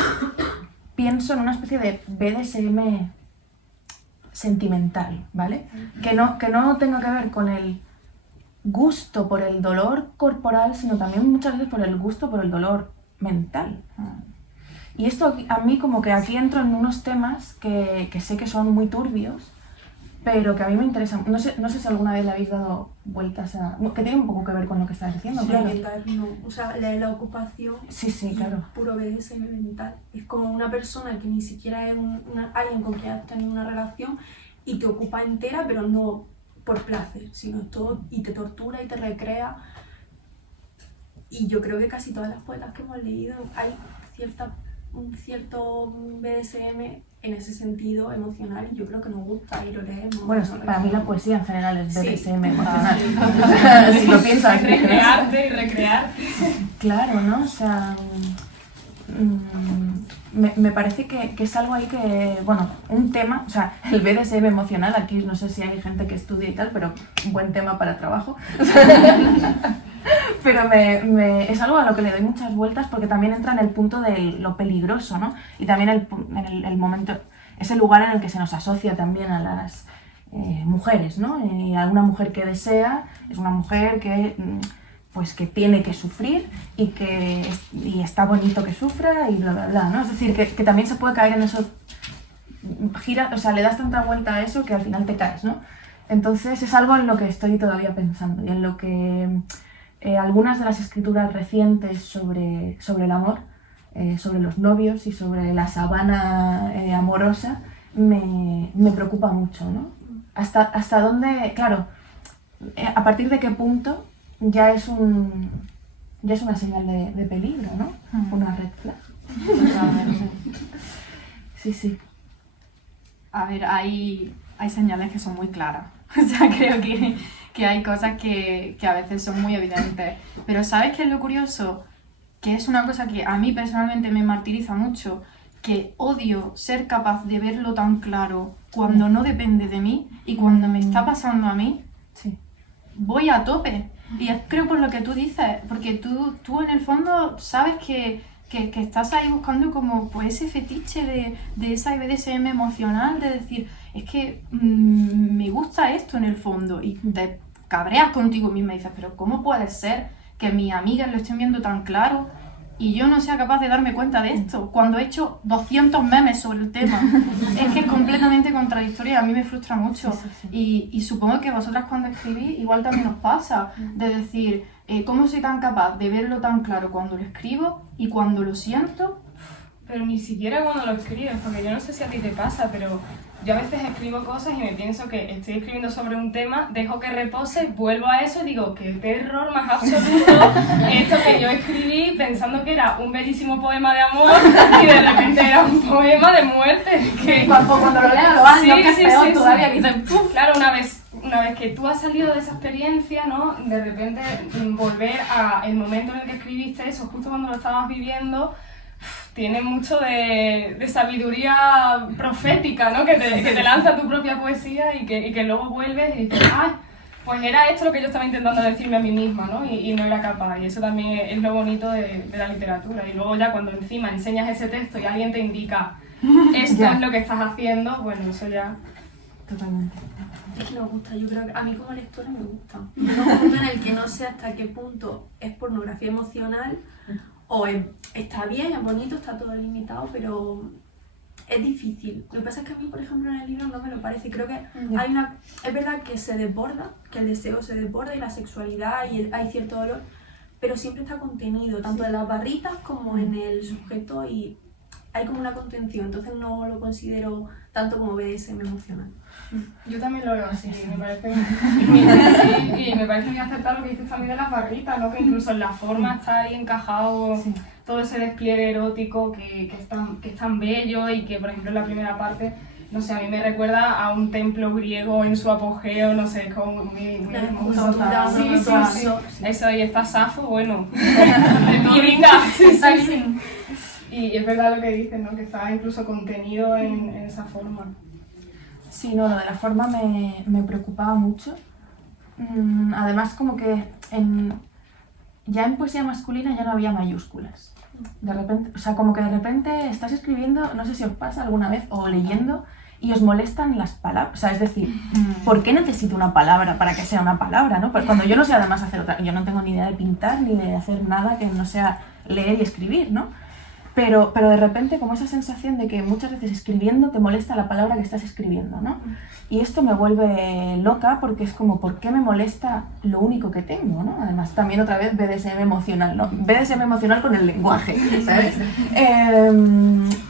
pienso en una especie de BDSM sentimental, ¿vale? Que no tenga que ver con el gusto por el dolor corporal, sino también muchas veces por el gusto por el dolor mental. Y esto a mí como que aquí entro en unos temas que sé que son muy turbios, pero que a mí me interesan. No sé si alguna vez le habéis dado vueltas a... que tiene un poco que ver con lo que estás diciendo, Sí, claro. mental, no. O sea, la ocupación Sí, claro. Puro BDSM mental. Es como una persona que ni siquiera es alguien con quien has tenido una relación y te ocupa entera, pero no por placer, sino todo, y te tortura y te recrea. Y yo creo que casi todas las poetas que hemos leído hay un cierto BDSM en ese sentido emocional y yo creo que nos gusta y lo leemos. Bueno, para mí la poesía en general es Sí. BDSM emocional. Si lo piensas. Recrearte y recrearte. Claro, ¿no? O sea, me parece que es algo ahí que, bueno, un tema, o sea, el BDSM emocional, aquí no sé si hay gente que estudia y tal, pero un buen tema para trabajo. Pero es algo a lo que le doy muchas vueltas porque también entra en el punto de lo peligroso, ¿no? Y también en el momento, ese lugar en el que se nos asocia también a las mujeres, ¿no? Y alguna mujer que desea es una mujer que pues que tiene que sufrir y está bonito que sufra y bla, bla, bla, ¿no? Es decir, que también se puede caer en eso, o sea, le das tanta vuelta a eso que al final te caes, ¿no? Entonces es algo en lo que estoy todavía pensando y en lo que algunas de las escrituras recientes sobre el amor, sobre los novios y sobre la sabana amorosa, me preocupa mucho, ¿no? Hasta dónde, claro, a partir de qué punto ya es una señal de peligro, ¿no? Una red flag. Sí. A ver, hay señales que son muy claras. O sea, creo que hay cosas que a veces son muy evidentes. Pero ¿sabes qué es lo curioso? Que es una cosa que a mí personalmente me martiriza mucho, que odio ser capaz de verlo tan claro cuando no depende de mí y cuando me está pasando a mí, Sí. voy a tope. Y es creo por lo que tú dices, porque tú en el fondo sabes que estás ahí buscando como pues ese fetiche de esa BDSM emocional, de decir, es que me gusta esto en el fondo y te cabreas contigo misma y dices, pero ¿cómo puede ser que mis amigas lo estén viendo tan claro y yo no sea capaz de darme cuenta de esto cuando he hecho 200 memes sobre el tema? Es que es completamente contradictorio y a mí me frustra mucho. Sí. Y supongo que vosotras cuando escribís igual también os pasa, de decir, ¿cómo soy tan capaz de verlo tan claro cuando lo escribo y cuando lo siento? Pero ni siquiera cuando lo escribes, porque yo no sé si a ti te pasa, pero yo a veces escribo cosas y me pienso que estoy escribiendo sobre un tema, dejo que repose, vuelvo a eso y digo, qué terror más absoluto esto que yo escribí pensando que era un bellísimo poema de amor y de repente era un poema de muerte. Que... Cuando lo leas lo vas, Sí, ¿no? Que es sí, peor sí, todavía, sí. que dices, ¡puf! Claro, una vez que tú has salido de esa experiencia, ¿no? De repente volver al momento en el que escribiste eso, justo cuando lo estabas viviendo, tiene mucho de sabiduría profética, ¿no? Que te lanza tu propia poesía y que luego vuelves y dices, ¡ay! pues era esto lo que yo estaba intentando decirme a mí misma, ¿no? Y no era capaz. Y eso también es lo bonito de la literatura. Y luego ya cuando encima enseñas ese texto y alguien te indica esto Ya. es lo que estás haciendo, bueno, eso ya... Totalmente. Es que nos gusta, yo creo que a mí como lectora me gusta. Llega un punto en el que no sé hasta qué punto es pornografía emocional o está bien, es bonito, está todo limitado, pero es difícil. Lo que pasa es que a mí, por ejemplo, en el libro no me lo parece. Creo que es verdad que se desborda, que el deseo se desborda y la sexualidad y hay cierto dolor, pero siempre está contenido, tanto en las barritas como en el sujeto y hay como una contención, entonces no lo considero tanto como BDSM emocional. Yo también lo veo así, me parece y me parece muy acertado lo que dices también de las barritas, ¿no? Que incluso en la forma está ahí encajado todo ese despliegue erótico que es tan bello y que, por ejemplo, en la primera parte, no sé, a mí me recuerda a un templo griego en su apogeo, no sé, es como muy hermoso. Sí. Eso, ahí está Safo, bueno, divina. Sí. Y es verdad lo que dices, ¿no? Que está incluso contenido en esa forma. Sí, no, lo de la forma me preocupaba mucho. Además, como que ya en poesía masculina ya no había mayúsculas. De repente, o sea, como que de repente estás escribiendo, no sé si os pasa alguna vez, o leyendo, y os molestan las palabras. O sea, es decir, ¿por qué necesito una palabra para que sea una palabra, no? Pues cuando yo no sé además hacer otra, yo no tengo ni idea de pintar ni de hacer nada que no sea leer y escribir, ¿no? Pero de repente como esa sensación de que muchas veces escribiendo te molesta la palabra que estás escribiendo, ¿no? Y esto me vuelve loca porque es como, ¿por qué me molesta lo único que tengo, ¿no? Además, también otra vez BDSM emocional, ¿no? BDSM emocional con el lenguaje, ¿sabes?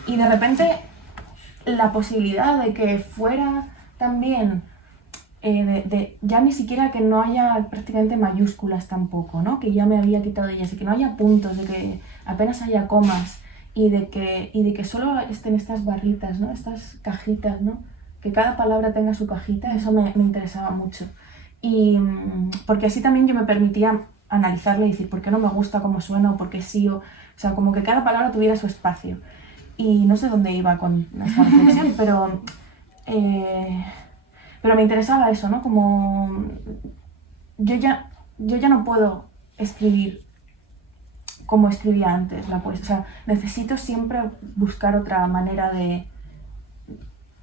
Y de repente la posibilidad de que fuera también, ya ni siquiera que no haya prácticamente mayúsculas tampoco, ¿no? Que ya me había quitado de ellas y que no haya puntos, de que apenas haya comas y de que solo estén estas barritas, ¿no? Estas cajitas, ¿no? Que cada palabra tenga su cajita, eso me interesaba mucho. Y porque así también yo me permitía analizarla y decir por qué no me gusta cómo suena o por qué sí, o sea, como que cada palabra tuviera su espacio. Y no sé dónde iba con esta reflexión, pero me interesaba eso, ¿no? Como yo ya no puedo escribir como escribía antes la poesía. O sea, necesito siempre buscar otra manera de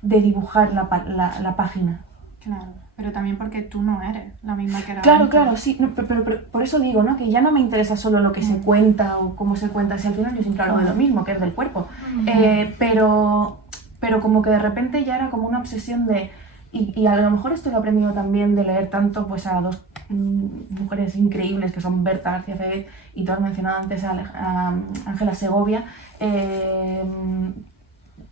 dibujar la página. Claro, pero también porque tú no eres la misma que era Claro, antes. claro, sí, no, pero por eso digo, ¿no? Que ya no me interesa solo lo que se cuenta o cómo se cuenta, si al final yo siempre hablo de lo mismo, que es del cuerpo. Pero como que de repente ya era como una obsesión de... Y a lo mejor esto lo he aprendido también de leer tanto pues a dos mujeres increíbles que son Berta García Ferrer y tú has mencionado antes a Ángela Segovia,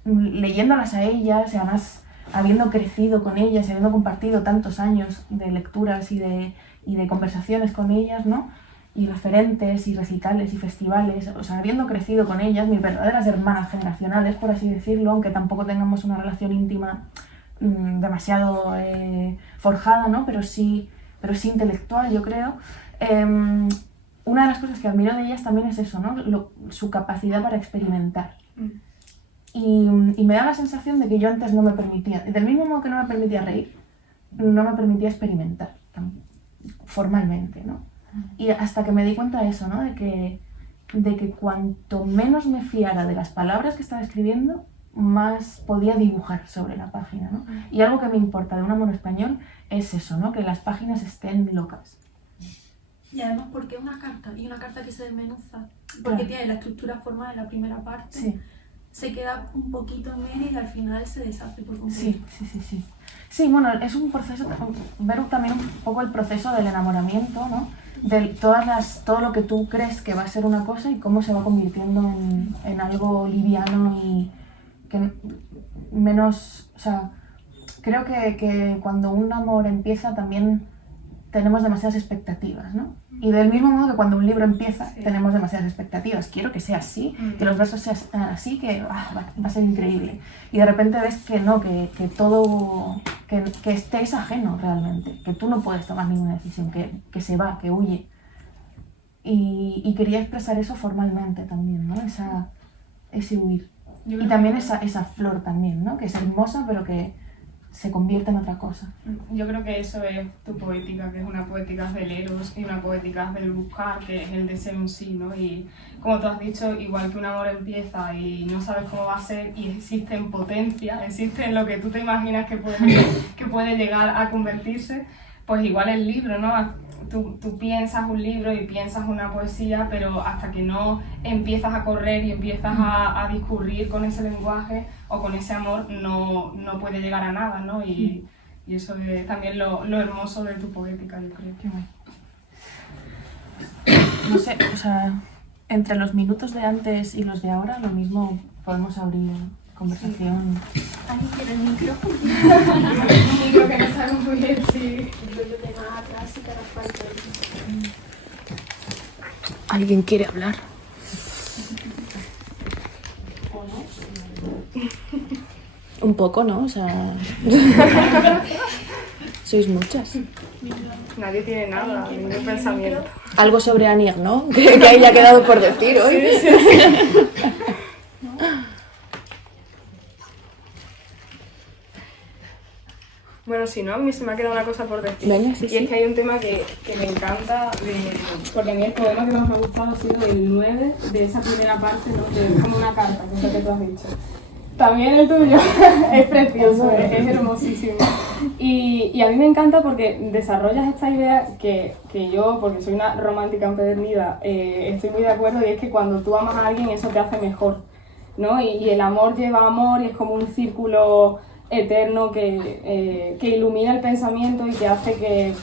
leyéndolas a ellas y además habiendo crecido con ellas y habiendo compartido tantos años de lecturas y de conversaciones con ellas, ¿no? Y referentes y recitales y festivales, o sea, habiendo crecido con ellas, mis verdaderas hermanas generacionales, por así decirlo, aunque tampoco tengamos una relación íntima demasiado forjada, ¿no? Pero sí intelectual, yo creo. Una de las cosas que admiro de ellas también es eso, ¿no? Su capacidad para experimentar. Y me da la sensación de que yo antes no me permitía, del mismo modo que no me permitía reír, no me permitía experimentar formalmente, ¿no? Y hasta que me di cuenta de eso, ¿no? De que cuanto menos me fiara de las palabras que estaba escribiendo, más podía dibujar sobre la página, ¿no? Y algo que me importa de un amor español es eso, ¿no? Que las páginas estén locas. Y además porque es una carta, y una carta que se desmenuza, porque tiene la estructura formal de la primera parte, Sí. Se queda un poquito en medio y al final se deshace por completo. Sí. Sí, bueno, es un proceso, ver también un poco el proceso del enamoramiento, ¿no? De todo lo que tú crees que va a ser una cosa y cómo se va convirtiendo en algo liviano y que menos, o sea, creo que cuando un amor empieza también tenemos demasiadas expectativas, ¿no? Y del mismo modo que cuando un libro empieza tenemos demasiadas expectativas. Quiero que sea así, que los versos sean así, que va a ser increíble. Y de repente ves que no, que todo, que estés ajeno realmente, que tú no puedes tomar ninguna decisión, que se va, que huye. Y quería expresar eso formalmente también, ¿no? Ese huir. Y también esa flor también, ¿no? Que es hermosa, pero que se convierte en otra cosa. Yo creo que eso es tu poética, que es una poética del eros y una poética del buscar, que es el de ser un sí, ¿no? Y como tú has dicho, igual que un amor empieza y no sabes cómo va a ser y existe en potencia, existe en lo que tú te imaginas que puede llegar a convertirse, pues igual el libro, ¿no? Tú piensas un libro y piensas una poesía, pero hasta que no empiezas a correr y empiezas a discurrir con ese lenguaje o con ese amor, no puede llegar a nada, ¿no? Y eso es también lo hermoso de tu poética, yo creo. Qué guay. No sé, o sea, entre los minutos de antes y los de ahora, lo mismo podemos abrir conversación. ¿Alguien quiere el micrófono? Y creo que no sabemos muy bien si... Yo lo tengo atrás y te hará falta. ¿Alguien quiere hablar? Un poco, ¿no? O sea... Sois muchas. Nadie tiene nada, ningún pensamiento. Algo sobre Anier, ¿no? Que ahí ha quedado por decir hoy. Sí. Bueno, si no, a mí se me ha quedado una cosa por decir. Venga, sí, y sí. es que hay un tema que me encanta, porque a mí el poema que más me ha gustado ha sido el 9 de esa primera parte, ¿no? Que es como una carta, que es lo que tú has dicho. También el tuyo es precioso, es hermosísimo. Y a mí me encanta porque desarrollas esta idea que yo, porque soy una romántica empedernida, estoy muy de acuerdo, y es que cuando tú amas a alguien eso te hace mejor, ¿no? Y el amor lleva amor y es como un círculo eterno que ilumina el pensamiento y que hace que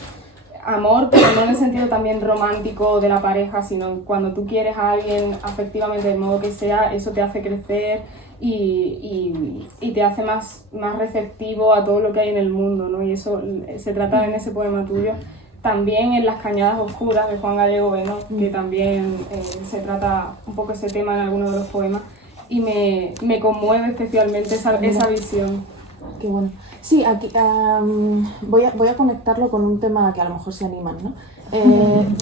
amor, pero no en el sentido también romántico de la pareja, sino cuando tú quieres a alguien afectivamente, del modo que sea, eso te hace crecer y te hace más receptivo a todo lo que hay en el mundo, ¿no? Y eso se trata en ese poema tuyo. También en Las cañadas oscuras de Juan Gallego Bueno, que también se trata un poco ese tema en algunos de los poemas, y me conmueve especialmente esa visión. Qué bueno. Sí, aquí voy a conectarlo con un tema que a lo mejor se animan, ¿no?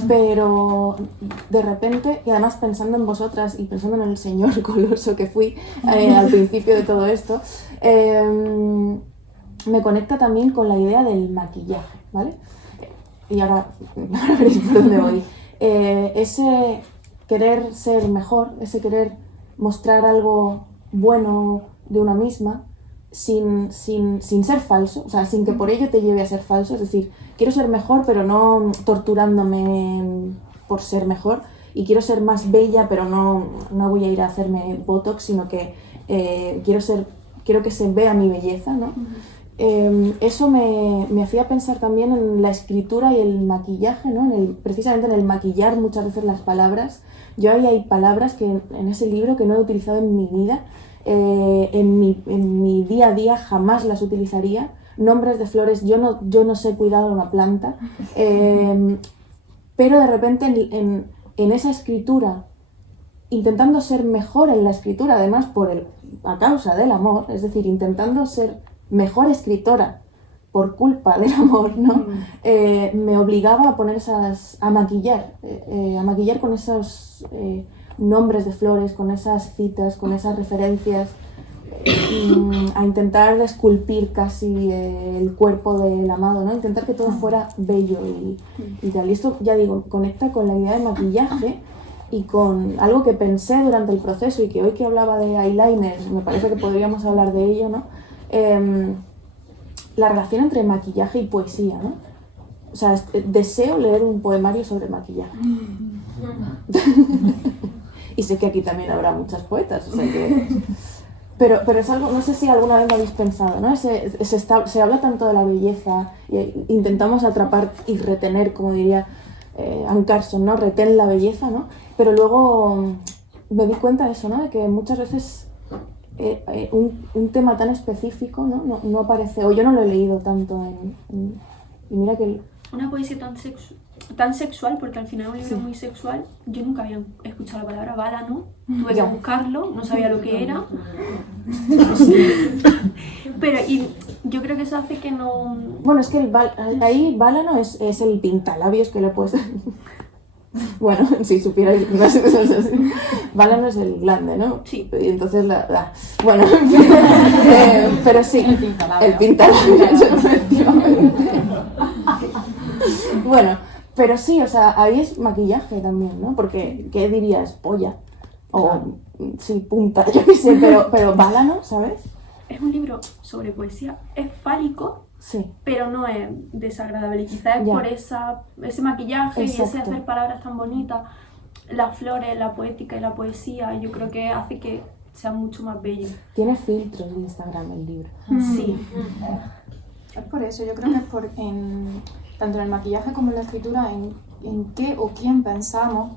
Pero de repente, y además pensando en vosotras y pensando en el señor coloso que fui al principio de todo esto, me conecta también con la idea del maquillaje, ¿vale? Y ahora veréis por dónde voy. Ese querer ser mejor, ese querer mostrar algo bueno de una misma, sin ser falso, o sea, sin que por ello te lleve a ser falso, es decir, quiero ser mejor pero no torturándome por ser mejor, y quiero ser más bella pero no voy a ir a hacerme botox, sino que quiero que se vea mi belleza, ¿no? Eso me hacía pensar también en la escritura y el maquillaje, ¿no? Precisamente en el maquillar muchas veces las palabras. Yo ahí hay palabras que en ese libro que no he utilizado en mi vida, en mi día a día jamás las utilizaría. Nombres de flores, yo no sé cuidar de una planta, pero de repente en esa escritura, intentando ser mejor en la escritura, además a causa del amor, es decir, intentando ser mejor escritora por culpa del amor, ¿no? Me obligaba a poner a maquillar con esos nombres de flores, con esas citas, con esas referencias, a intentar esculpir casi el cuerpo del amado, ¿no? Intentar que todo fuera bello y tal. Y esto, ya digo, conecta con la idea de maquillaje y con algo que pensé durante el proceso, y que hoy que hablaba de eyeliners, me parece que podríamos hablar de ello, ¿no? La relación entre maquillaje y poesía, ¿no? O sea, deseo leer un poemario sobre maquillaje. Y sé que aquí también habrá muchas poetas, o sea que... Pero es algo, no sé si alguna vez lo habéis pensado, ¿no? Se habla tanto de la belleza, e intentamos atrapar y retener, como diría Anne Carson, ¿no? Retén la belleza, ¿no? Pero luego me di cuenta de eso, ¿no? De que muchas veces un tema tan específico, ¿no? No aparece, o yo no lo he leído tanto y mira que... Una poesía tan sexual, porque al final es un libro muy sexual. Yo nunca había escuchado la palabra bálano, tuve que buscarlo, no sabía lo que era. Pero yo creo que eso hace que no... Bueno, es que ahí bálano es el pintalabios que le puedes... Bueno, si supierais, no sé, Bálano es el grande, ¿no? Sí. Y entonces bueno, pero sí, el pintalabios, efectivamente. Bueno, pero sí, o sea, ahí es maquillaje también, ¿no? Porque, ¿qué dirías? Polla. O, sí, punta, yo qué sé, pero Bálano, ¿sabes? Es un libro sobre poesía, es fálico, Sí. pero no es desagradable. Quizás es Ya. por ese maquillaje y ese Exacto. hacer palabras tan bonitas, las flores, la poética y la poesía, yo creo que hace que sea mucho más bello. Tiene filtros de Instagram el libro. Sí. Es por eso, yo creo que es tanto en el maquillaje como en la escritura, en qué o quién pensamos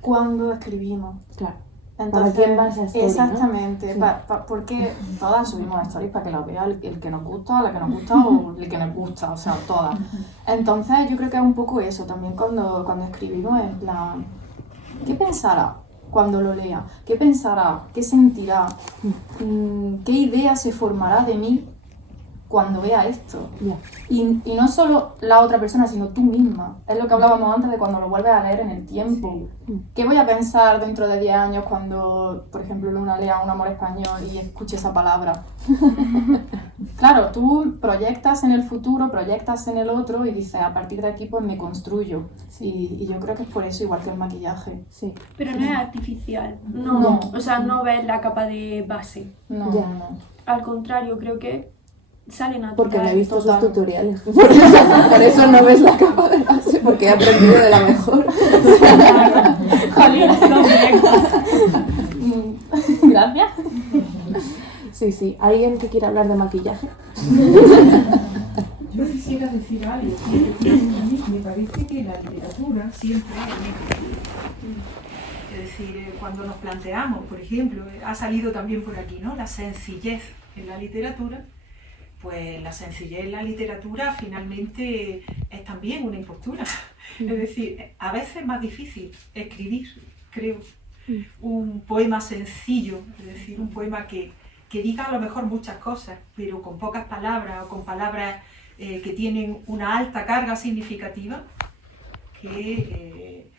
cuando escribimos. Claro. Entonces, ¿Para quién va esa story, exactamente, no? Sí. Porque todas subimos stories para que la vea el que nos gusta, la que nos gusta o el que nos gusta, o sea, todas. Entonces yo creo que es un poco eso también cuando escribimos, en plan, ¿qué pensará cuando lo lea? ¿Qué pensará? ¿Qué sentirá? ¿Qué idea se formará de mí cuando vea esto? Ya. Y no solo la otra persona, sino tú misma. Es lo que hablábamos antes de cuando lo vuelves a leer en el tiempo. ¿Qué voy a pensar dentro de 10 años cuando, por ejemplo, Luna lea Un amor español y escuche esa palabra? Claro, tú proyectas en el futuro, proyectas en el otro y dices, a partir de aquí pues me construyo. Y yo creo que es por eso, igual que el maquillaje. Sí. Pero no es artificial, no. No. O sea, no ves la capa de base. No, Ya. no. Al contrario, creo que sale natural. Porque me he visto sus Total. tutoriales. Por eso no ves la capa de base, porque he aprendido de la mejor. Gracias. Sí. ¿Alguien que quiera hablar de maquillaje? Yo quisiera decir algo, que a mí me parece que la literatura siempre es decir, cuando nos planteamos, por ejemplo, ha salido también por aquí, ¿no? La sencillez en la literatura, pues la sencillez en la literatura finalmente es también una impostura. Es decir, a veces es más difícil escribir, creo, un poema sencillo, es decir, un poema que diga a lo mejor muchas cosas, pero con pocas palabras o con palabras que tienen una alta carga significativa, que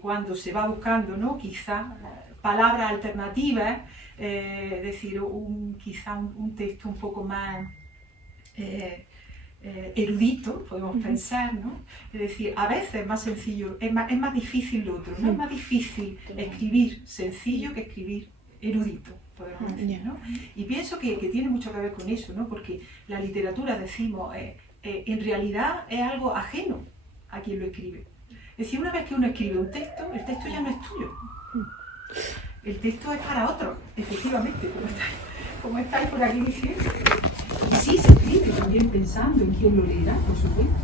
cuando se va buscando, ¿no? Quizá palabras alternativas, es decir, quizá un texto un poco más erudito, podemos pensar, ¿no? Es decir, a veces es más sencillo, es más difícil lo otro, ¿no? Es más difícil escribir sencillo que escribir erudito, podemos decir, ¿no? Y pienso que tiene mucho que ver con eso, ¿no? Porque la literatura, decimos, en realidad es algo ajeno a quien lo escribe. Es decir, una vez que uno escribe un texto, el texto ya no es tuyo. El texto es para otro, efectivamente, como estáis por aquí diciendo. Y sí, se escribe también pensando en quién lo leerá, por supuesto.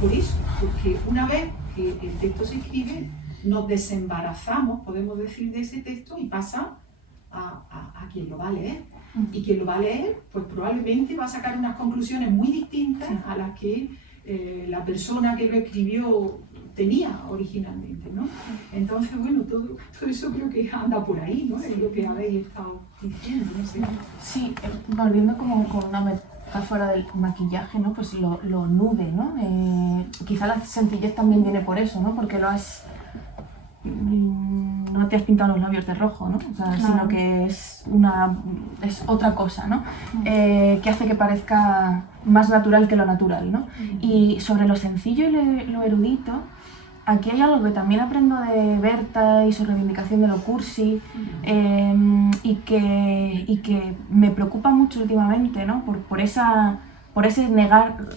Por eso, porque una vez que el texto se escribe, nos desembarazamos, podemos decir, de ese texto y pasa a quien lo va a leer. Y quien lo va a leer, pues probablemente va a sacar unas conclusiones muy distintas a las que la persona que lo escribió tenía originalmente, ¿no? Entonces, bueno, todo eso creo que anda por ahí, ¿no? Es lo que habéis estado diciendo, no sé. Sí, volviendo como con una metáfora del maquillaje, ¿no? Pues lo nude, ¿no? Quizá la sencillez también viene por eso, ¿no? Porque no te has pintado los labios de rojo, ¿no? O sea, Claro. sino que es otra cosa, ¿no? Que hace que parezca más natural que lo natural, ¿no? Y sobre lo sencillo y lo erudito, aquí hay algo que también aprendo de Berta y su reivindicación de lo cursi, y que me preocupa mucho últimamente, ¿no? Por ese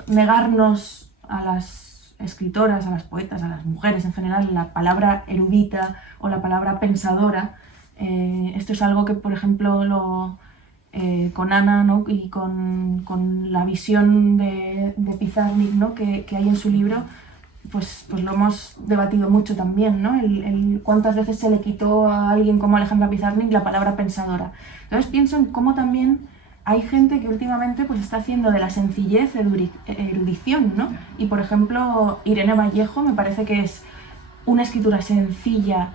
negarnos a las escritoras, a las poetas, a las mujeres en general, la palabra erudita o la palabra pensadora. Esto es algo que, por ejemplo, con Ana, ¿no? Y con la visión de Pizarnik, ¿no? que hay en su libro, pues lo hemos debatido mucho también, ¿no? El cuántas veces se le quitó a alguien como Alejandra Pizarnik la palabra pensadora. Entonces pienso en cómo también hay gente que últimamente pues está haciendo de la sencillez erudición, ¿no? Y por ejemplo, Irene Vallejo me parece que es una escritura sencilla,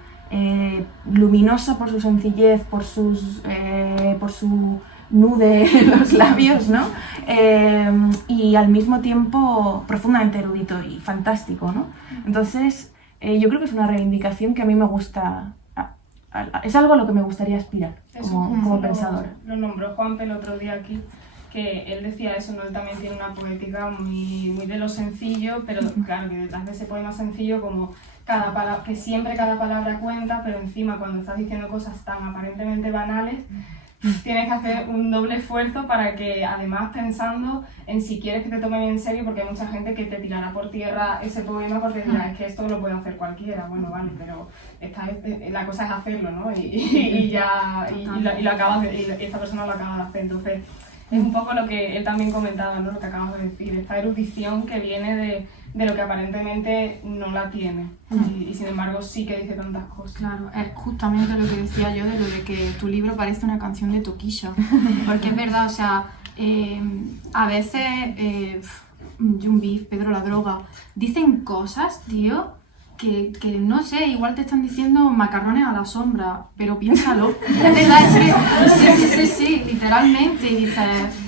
luminosa por su sencillez, por su nude en los labios, ¿no? Y al mismo tiempo profundamente erudito y fantástico, ¿no? Entonces, yo creo que es una reivindicación que a mí me gusta, es algo a lo que me gustaría aspirar como pensadora. Lo nombró Juanpe el otro día aquí, que él decía eso, ¿no? Él también tiene una poética muy de lo sencillo, pero claro, que detrás de ese poema sencillo como que siempre cada palabra cuenta, pero encima cuando estás diciendo cosas tan aparentemente banales, tienes que hacer un doble esfuerzo para que, además pensando en si quieres que te tomen en serio, porque hay mucha gente que te tirará por tierra ese poema porque dirá, es que esto lo puede hacer cualquiera. Bueno, vale, pero la cosa es hacerlo, ¿no? Y lo acabas y esta persona lo acaba de hacer. Entonces, es un poco lo que él también comentaba, ¿no? Lo que acabas de decir, esta erudición que viene de lo que aparentemente no la tiene y sin embargo sí que dice tantas cosas. Claro, es justamente lo que decía yo de lo de que tu libro parece una canción de Toquilla, porque es verdad, o sea, a veces Jun Beef, Pedro la Droga, dicen cosas, tío, que no sé, igual te están diciendo macarrones a la sombra, pero piénsalo. Es verdad, es que sí, literalmente, y dices,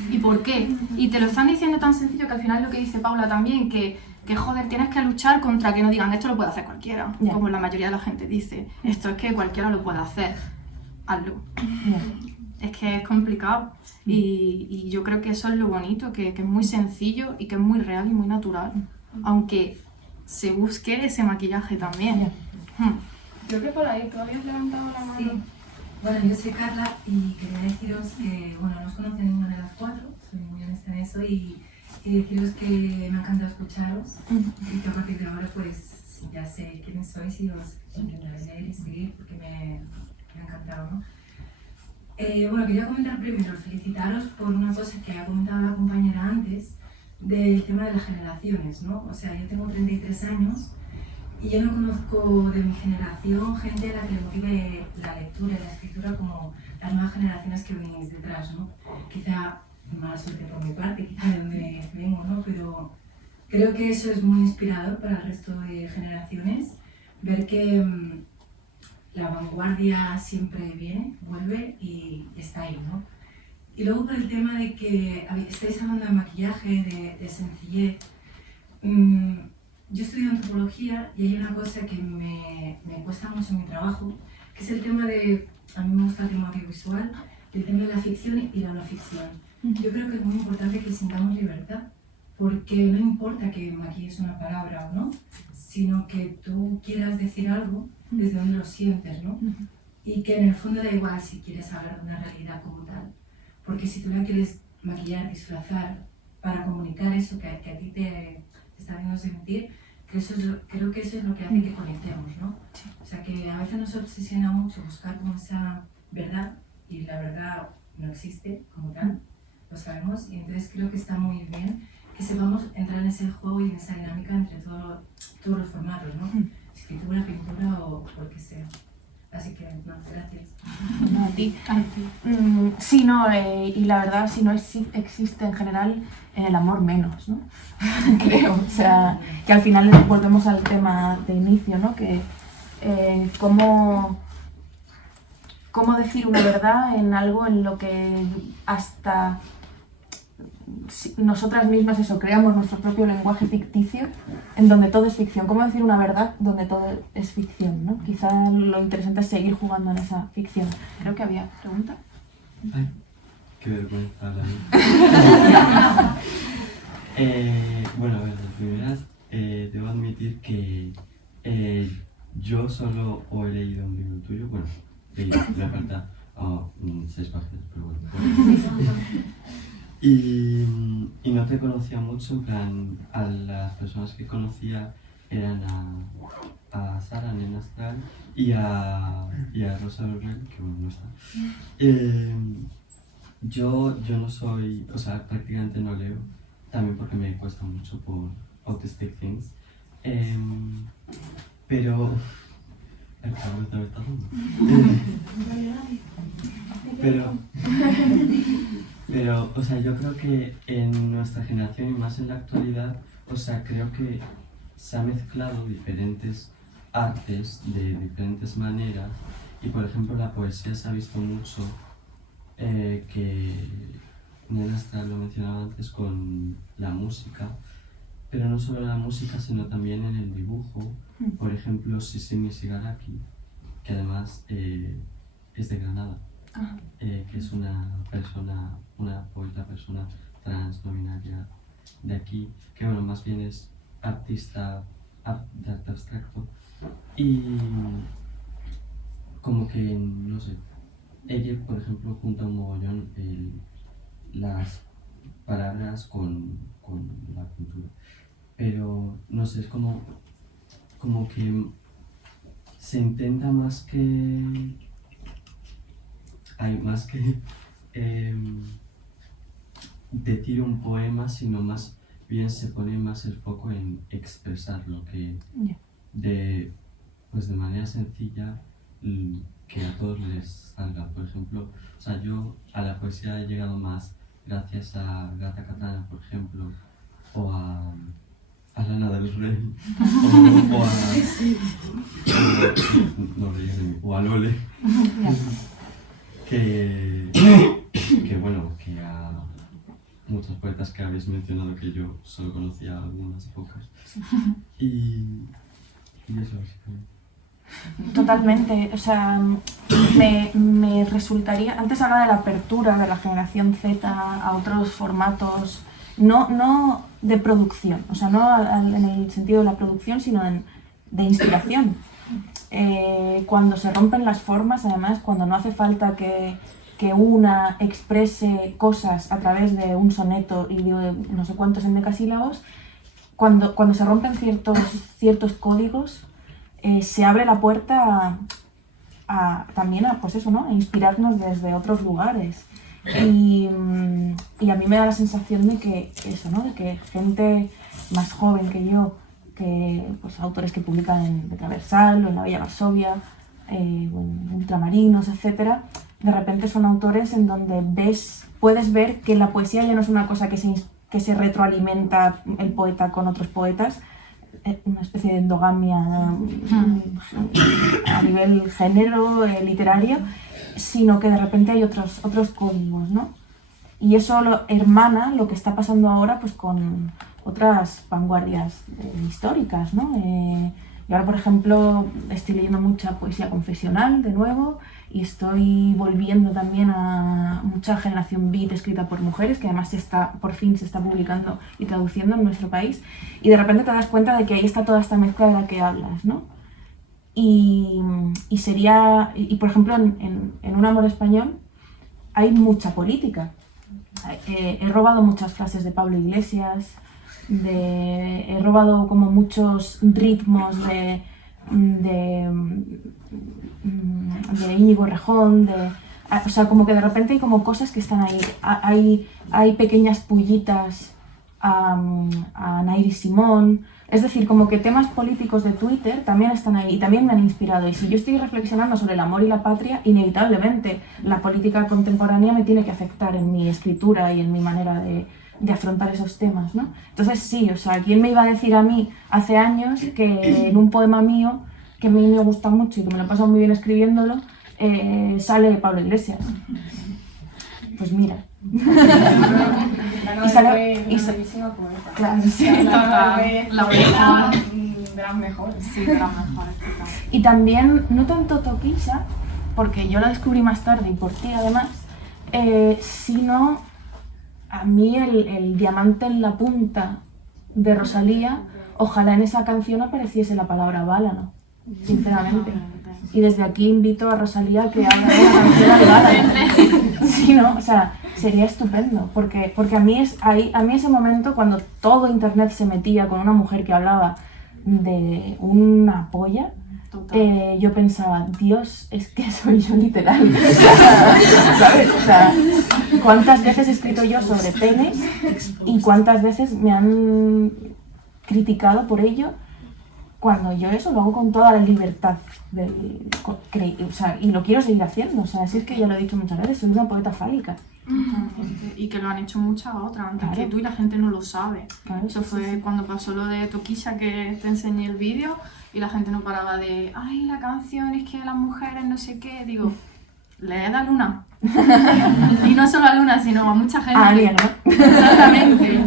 ¿y por qué? Y te lo están diciendo tan sencillo que al final es lo que dice Paula también, que joder, tienes que luchar contra que no digan esto lo puede hacer cualquiera, como la mayoría de la gente dice, esto es que cualquiera lo puede hacer, hazlo. Es que es complicado y yo creo que eso es lo bonito, que es muy sencillo y que es muy real y muy natural, aunque se busque ese maquillaje también. Creo que por ahí tú habías levantado la mano. Sí. Bueno, yo soy Carla y quería deciros que, bueno, no os conozco ninguna de las cuatro, soy muy honesta en eso y deciros que me ha encantado escucharos y que a partir de ahora pues ya sé quiénes sois y os intentaré leer y seguir porque me ha encantado, ¿no? Bueno, quería comentar primero, felicitaros por una cosa que ha comentado la compañera antes del tema de las generaciones, ¿no? O sea, yo tengo 33 años y yo no conozco de mi generación gente a la que le motive la lectura y la escritura como las nuevas generaciones que venís detrás, ¿no? Quizá mala suerte por mi parte, quizá de donde vengo, ¿no? Pero creo que eso es muy inspirador para el resto de generaciones, ver que la vanguardia siempre viene, vuelve y está ahí, ¿no? Y luego por el tema de que estáis hablando de maquillaje, de sencillez, yo estudio antropología y hay una cosa que me cuesta mucho en mi trabajo, que es el tema de, a mí me gusta el tema audiovisual, el tema de la ficción y la no ficción. Yo creo que es muy importante que sintamos libertad, porque no importa que maquilles una palabra o no, sino que tú quieras decir algo desde donde lo sientes, ¿no? Y que en el fondo da igual si quieres hablar de una realidad como tal, porque si tú la quieres maquillar, disfrazar para comunicar eso que a ti te está haciendo sentir, creo que eso es lo que hace que conectemos, ¿no? O sea, que a veces nos obsesiona mucho buscar como esa verdad y la verdad no existe como tal, lo sabemos, y entonces creo que está muy bien que sepamos entrar en ese juego y en esa dinámica entre todos los formatos, ¿no? Escritura, pintura o lo que sea. Así que, no, gracias. A ti. Sí, no, y la verdad, si no existe en general, el amor menos, ¿no? Creo, o sea, que al final volvemos al tema de inicio, ¿no? Que cómo decir una verdad en algo en lo que hasta nosotras mismas creamos nuestro propio lenguaje ficticio en donde todo es ficción. ¿Cómo decir una verdad donde todo es ficción, ¿no? Quizá lo interesante es seguir jugando en esa ficción. Creo que había pregunta. Ay, qué vergüenza la bueno, a ver, las primeras, debo admitir que yo solo he leído un libro tuyo, bueno, me falta 6 páginas, pero bueno. Y no te conocía mucho, en plan, a las personas que conocía eran a Sara, Nena Astral, y a Rosa Lorel, que bueno, no está. Yo no soy, o sea, prácticamente no leo, también porque me cuesta mucho por Autistic Things, pero... El cabrón está dando. Pero, o sea, yo creo que en nuestra generación y más en la actualidad, o sea, creo que se han mezclado diferentes artes de diferentes maneras y, por ejemplo, la poesía se ha visto mucho, que Nena Astral lo mencionaba antes con la música, pero no solo en la música, sino también en el dibujo. Por ejemplo, Sisimi Sigaraki, que además es de Granada, que es una persona trans, no binaria de aquí, que bueno, más bien es artista de arte abstracto. Y como que, no sé, ella, por ejemplo, junta un mogollón las palabras con la cultura. Pero, no sé, es como que se intenta más que decir un poema, sino más bien se pone más el foco en expresar lo que de manera sencilla, que a todos les salga. Por ejemplo, o sea, yo a la poesía he llegado más gracias a Gata Katana, por ejemplo, o a Lana del Rey, o a Lole, que a muchos poetas que habéis mencionado, que yo solo conocía algunas pocas, y eso básicamente. Totalmente, o sea, me resultaría, antes hablaba de la apertura de la generación Z a otros formatos, no de producción, o sea, no en el sentido de la producción, sino de inspiración. Cuando se rompen las formas, además, cuando no hace falta que una exprese cosas a través de un soneto y de no sé cuántos endecasílabos, cuando se rompen ciertos códigos, se abre la puerta también a, pues eso, ¿no? A inspirarnos desde otros lugares. Y a mí me da la sensación de que eso, ¿no? De que gente más joven que yo, que pues autores que publican en The Traversal o en La Bella Varsovia, o en Ultramarinos, etc., de repente son autores en donde puedes ver que la poesía ya no es una cosa que se retroalimenta el poeta con otros poetas, una especie de endogamia a nivel género literario, sino que de repente hay otros códigos, ¿no? Y eso hermana lo que está pasando ahora pues con otras vanguardias históricas, ¿no? Y ahora, por ejemplo, estoy leyendo mucha poesía confesional de nuevo y estoy volviendo también a mucha generación beat escrita por mujeres, que además por fin se está publicando y traduciendo en nuestro país. Y de repente te das cuenta de que ahí está toda esta mezcla de la que hablas, ¿no? Y por ejemplo, en Un amor español hay mucha política. He robado muchas frases de Pablo Iglesias, he robado como muchos ritmos de Íñigo Errejón, o sea, como que de repente hay como cosas que están ahí. Hay pequeñas pullitas a Nairi Simón. Es decir, como que temas políticos de Twitter también están ahí y también me han inspirado. Y si yo estoy reflexionando sobre el amor y la patria, inevitablemente la política contemporánea me tiene que afectar en mi escritura y en mi manera de afrontar esos temas, ¿no? Entonces sí, o sea, ¿quién me iba a decir a mí hace años que en un poema mío, que a mí me gusta mucho y que me lo he pasado muy bien escribiéndolo, sale Pablo Iglesias? Pues mira. Y sale una poeta. Claro, sí. La oreja de las mejores. Sí, de las mejores. Y también, no tanto Toquilla, porque yo lo descubrí más tarde y por ti además, sino a mí el diamante en la punta de Rosalía, ojalá en esa canción apareciese la palabra bálano, sinceramente. Y desde aquí invito a Rosalía a que haga una canción de bálano. Sí, ¿no? O sea, sería estupendo, porque a mí ese momento cuando todo internet se metía con una mujer que hablaba de una polla, yo pensaba, Dios, es que soy yo literal. ¿Sabes? O sea, ¿cuántas veces he escrito yo sobre penes y cuántas veces me han criticado por ello? Cuando yo eso lo hago con toda la libertad, o sea, y lo quiero seguir haciendo. O sea, es que ya lo he dicho muchas veces, soy una poeta fálica. Y que lo han hecho muchas otras antes Claro. que tú y la gente no lo sabe. Claro, Eso fue cuando pasó lo de Toquilla, que te enseñé el vídeo y la gente no paraba de ay, la canción es que las mujeres no sé qué. Digo, leed a Luna. Y no solo a Luna, sino a mucha gente. A alguien, ¿no? Exactamente.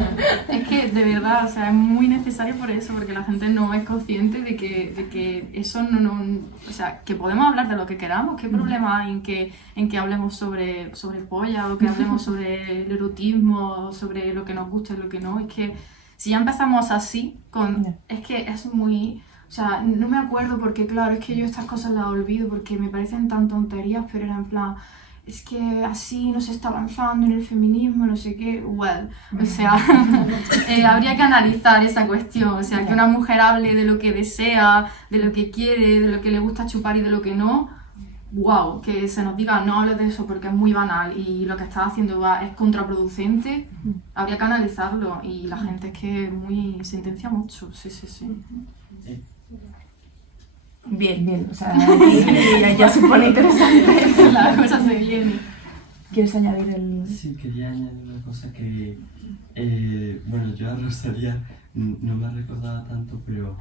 Es que de verdad, o sea, es muy necesario por eso, porque la gente no es consciente de que eso no, o sea, que podemos hablar de lo que queramos. ¿Qué problema hay en que hablemos sobre polla, o que hablemos sobre el erotismo, sobre lo que nos gusta y lo que no? Es que si ya empezamos así, es que es muy... O sea, no me acuerdo porque, claro, es que yo estas cosas las olvido porque me parecen tan tonterías, pero era en plan, es que así no se está avanzando en el feminismo, no sé qué, o sea, habría que analizar esa cuestión, o sea, que una mujer hable de lo que desea, de lo que quiere, de lo que le gusta chupar y de lo que no, wow, que se nos diga no hables de eso porque es muy banal y lo que estás haciendo es contraproducente, habría que analizarlo y la gente es que sentencia mucho, sí. Bien, o sea, ya se pone interesante. La cosa se viene. ¿Quieres añadir el...? Sí, quería añadir una cosa que, bueno, yo a Rosalía no me recordaba tanto, pero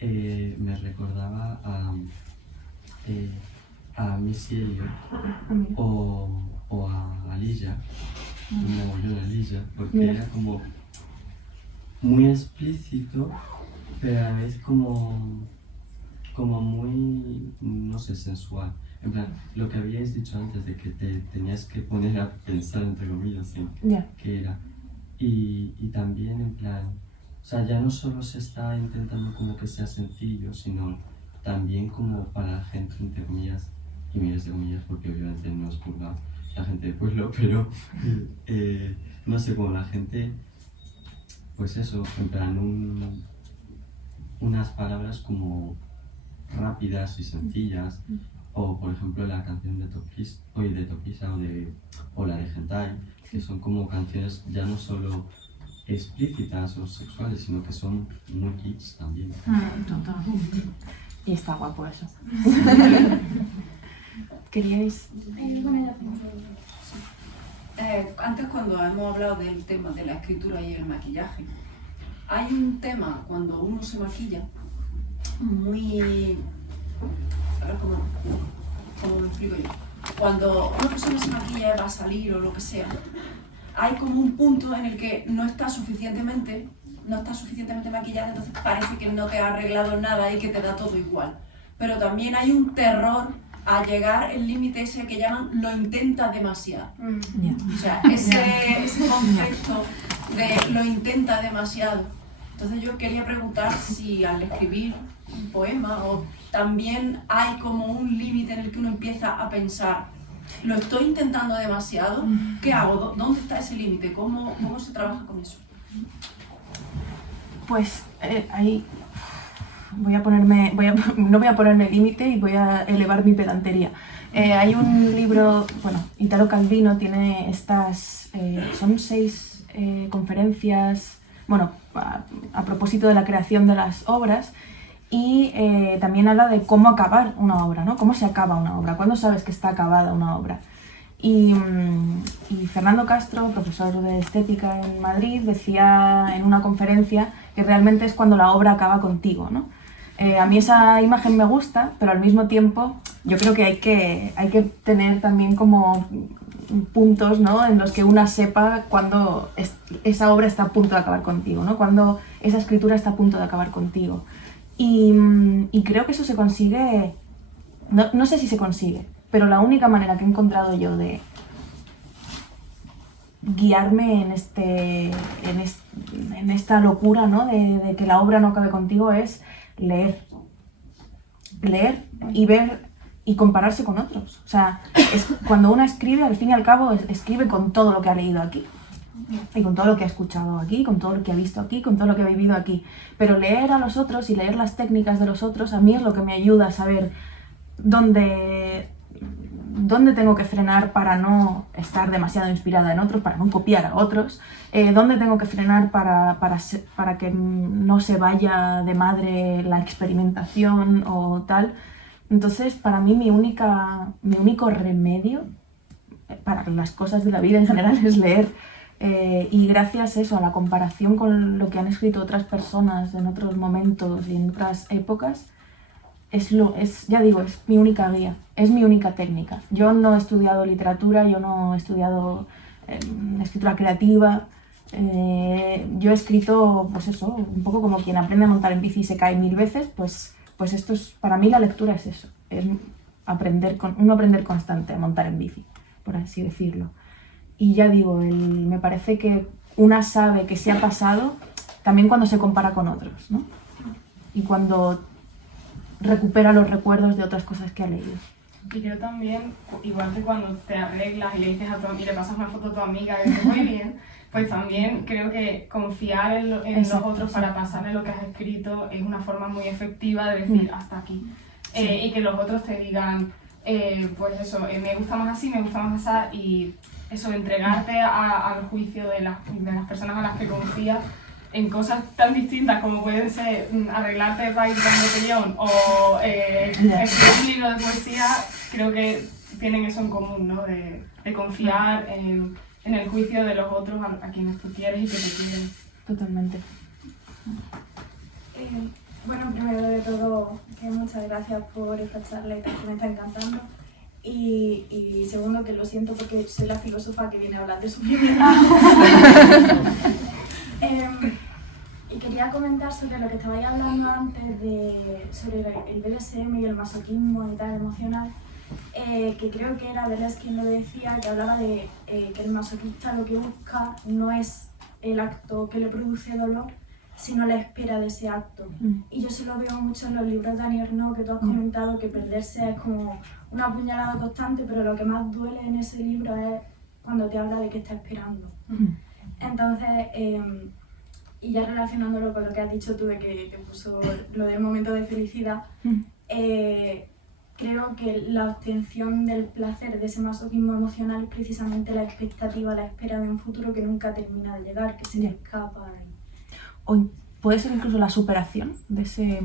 me recordaba a Missy Elliott o a Aliyah, una Aliyah, porque era como muy explícito, pero a la vez como muy, no sé, sensual. En plan, lo que habíais dicho antes de que te tenías que poner a pensar, entre comillas, en qué era. Y también, en plan, o sea, ya no solo se está intentando como que sea sencillo, sino también como para la gente, entre comillas, y miles de comillas, porque obviamente no es por la gente del pueblo, pero no sé, como la gente, pues eso, en plan, unas palabras como rápidas y sencillas, o por ejemplo la canción de Topisa o la de Hentai, que son como canciones ya no solo explícitas o sexuales, sino que son muy kits también. Total. Y está guapo eso. ¿Queríais? Antes, cuando hemos hablado del tema de la escritura y el maquillaje, hay un tema cuando uno se maquilla muy... A ver cómo lo explico yo. Cuando una persona se maquilla y va a salir o lo que sea, hay como un punto en el que no está suficientemente maquillada, entonces parece que no te ha arreglado nada y que te da todo igual. Pero también hay un terror a llegar el límite ese que llaman lo intenta demasiado. O sea, ese concepto de lo intenta demasiado. Entonces yo quería preguntar si al escribir un poema o también hay como un límite en el que uno empieza a pensar, lo estoy intentando demasiado, ¿qué hago? ¿Dónde está ese límite? ¿Cómo se trabaja con eso? Pues ahí no voy a ponerme límite y voy a elevar mi pedantería. Hay un libro, bueno, Italo Calvino tiene estas, son 6 conferencias, bueno, a propósito de la creación de las obras, y también habla de cómo acabar una obra, ¿no? Cómo se acaba una obra, cuándo sabes que está acabada una obra. Y Fernando Castro, profesor de estética en Madrid, decía en una conferencia que realmente es cuando la obra acaba contigo, ¿no? A mí esa imagen me gusta, pero al mismo tiempo yo creo que hay que tener también como puntos, ¿no?, en los que una sepa cuando esa obra está a punto de acabar contigo, ¿no?, cuando esa escritura está a punto de acabar contigo. Y creo que eso se consigue, no sé si se consigue, pero la única manera que he encontrado yo de guiarme en esta locura, ¿no?, de que la obra no acabe contigo es leer y ver y compararse con otros. O sea, cuando uno escribe, al fin y al cabo, escribe con todo lo que ha leído aquí. Y con todo lo que ha escuchado aquí, con todo lo que ha visto aquí, con todo lo que ha vivido aquí. Pero leer a los otros y leer las técnicas de los otros a mí es lo que me ayuda a saber dónde tengo que frenar para no estar demasiado inspirada en otros, para no copiar a otros, dónde tengo que frenar para que no se vaya de madre la experimentación o tal. Entonces, para mí mi único remedio para las cosas de la vida en general es leer. Y gracias a la comparación con lo que han escrito otras personas en otros momentos y en otras épocas, ya digo, es mi única guía, es mi única técnica. Yo no he estudiado literatura, yo no he estudiado escritura creativa. Yo he escrito, pues eso, un poco como quien aprende a montar en bici y se cae 1000 veces, pues esto es, para mí la lectura es eso, es aprender constante a montar en bici, por así decirlo. Y ya digo, me parece que una sabe que se ha pasado también cuando se compara con otros, ¿no? Y cuando recupera los recuerdos de otras cosas que ha leído. Y creo también, igual que cuando te arreglas y le dices a tu amiga, le pasas una foto a tu amiga que te muy bien, pues también creo que confiar en los otros para pasarle lo que has escrito es una forma muy efectiva de decir hasta aquí. Sí. Y que los otros te digan, pues eso, me gusta más así, me gusta más así, y eso, entregarte al juicio de las personas a las que confías en cosas tan distintas como pueden ser arreglarte para ir con botellón o escribir un libro de poesía, creo que tienen eso en común, ¿no? De confiar en el juicio de los otros a quienes tú quieres y que te quieren. Totalmente. Bueno, primero de todo, muchas gracias por esta charla que me está encantando. Y segundo, que lo siento porque soy la filósofa que viene a hablar de su primera. Y quería comentar sobre lo que estabais hablando antes sobre el BDSM y el masoquismo y tal emocional, que creo que era Deleuze quien lo decía, que hablaba de que el masoquista lo que busca no es el acto que le produce dolor, sino la espera de ese acto. Y yo se lo veo mucho en los libros de Annie Ernaux, que tú has comentado, que perderse es como una puñalada constante, pero lo que más duele en ese libro es cuando te habla de que está esperando. Entonces, y ya relacionándolo con lo que has dicho tú de que te puso lo del momento de felicidad, creo que la obtención del placer de ese masoquismo emocional es precisamente la expectativa, la espera de un futuro que nunca termina de llegar, que se le escapa. O puede ser incluso la superación de ese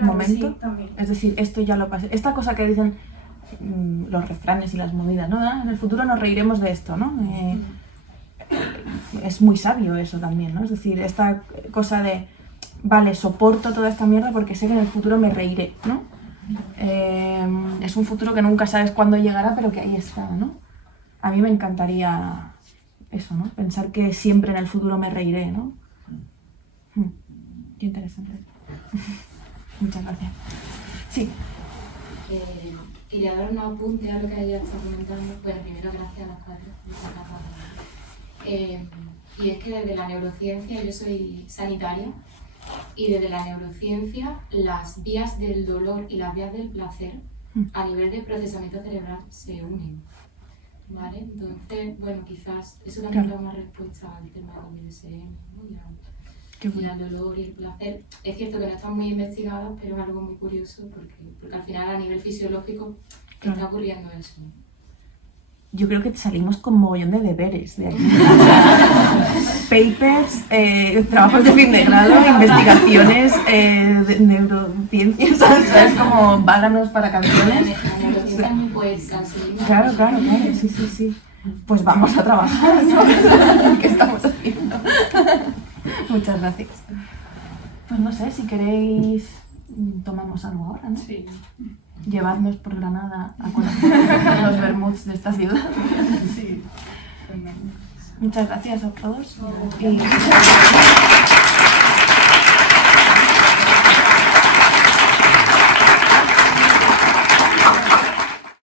momento. Sí, también. Es decir, esto ya lo pasé. Esta cosa que dicen los refranes y las movidas, ¿no? En el futuro nos reiremos de esto, ¿no? Es muy sabio eso también, ¿no? Es decir, esta cosa de, vale, soporto toda esta mierda porque sé que en el futuro me reiré, ¿no? Es un futuro que nunca sabes cuándo llegará, pero que ahí está, ¿no? A mí me encantaría eso, ¿no? Pensar que siempre en el futuro me reiré, ¿no? Qué interesante. Muchas gracias. Sí. Quería dar un apunte a lo que ella está comentando. Bueno, primero gracias a las cuatro. Y es que desde la neurociencia, yo soy sanitaria, y desde la neurociencia las vías del dolor y las vías del placer a nivel de procesamiento cerebral se unen, ¿vale? Entonces, bueno, quizás eso también da una respuesta al tema del BDSM, ¿no? Y al dolor y el placer. Es cierto que no están muy investigadas, pero es algo muy curioso porque al final a nivel fisiológico está ocurriendo eso. Yo creo que salimos con mogollón de deberes de aquí. Papers, trabajos de fin de grado, investigaciones de neurociencias, ¿sabes? Como váganos para canciones. Claro, sí. Pues vamos a trabajar, ¿no? ¿Qué estamos haciendo? Muchas gracias. Pues no sé, si queréis tomamos algo ahora, ¿no? Sí. Llevadnos por Granada a conocer los vermuts de esta ciudad. Sí. Muchas gracias a todos. Y...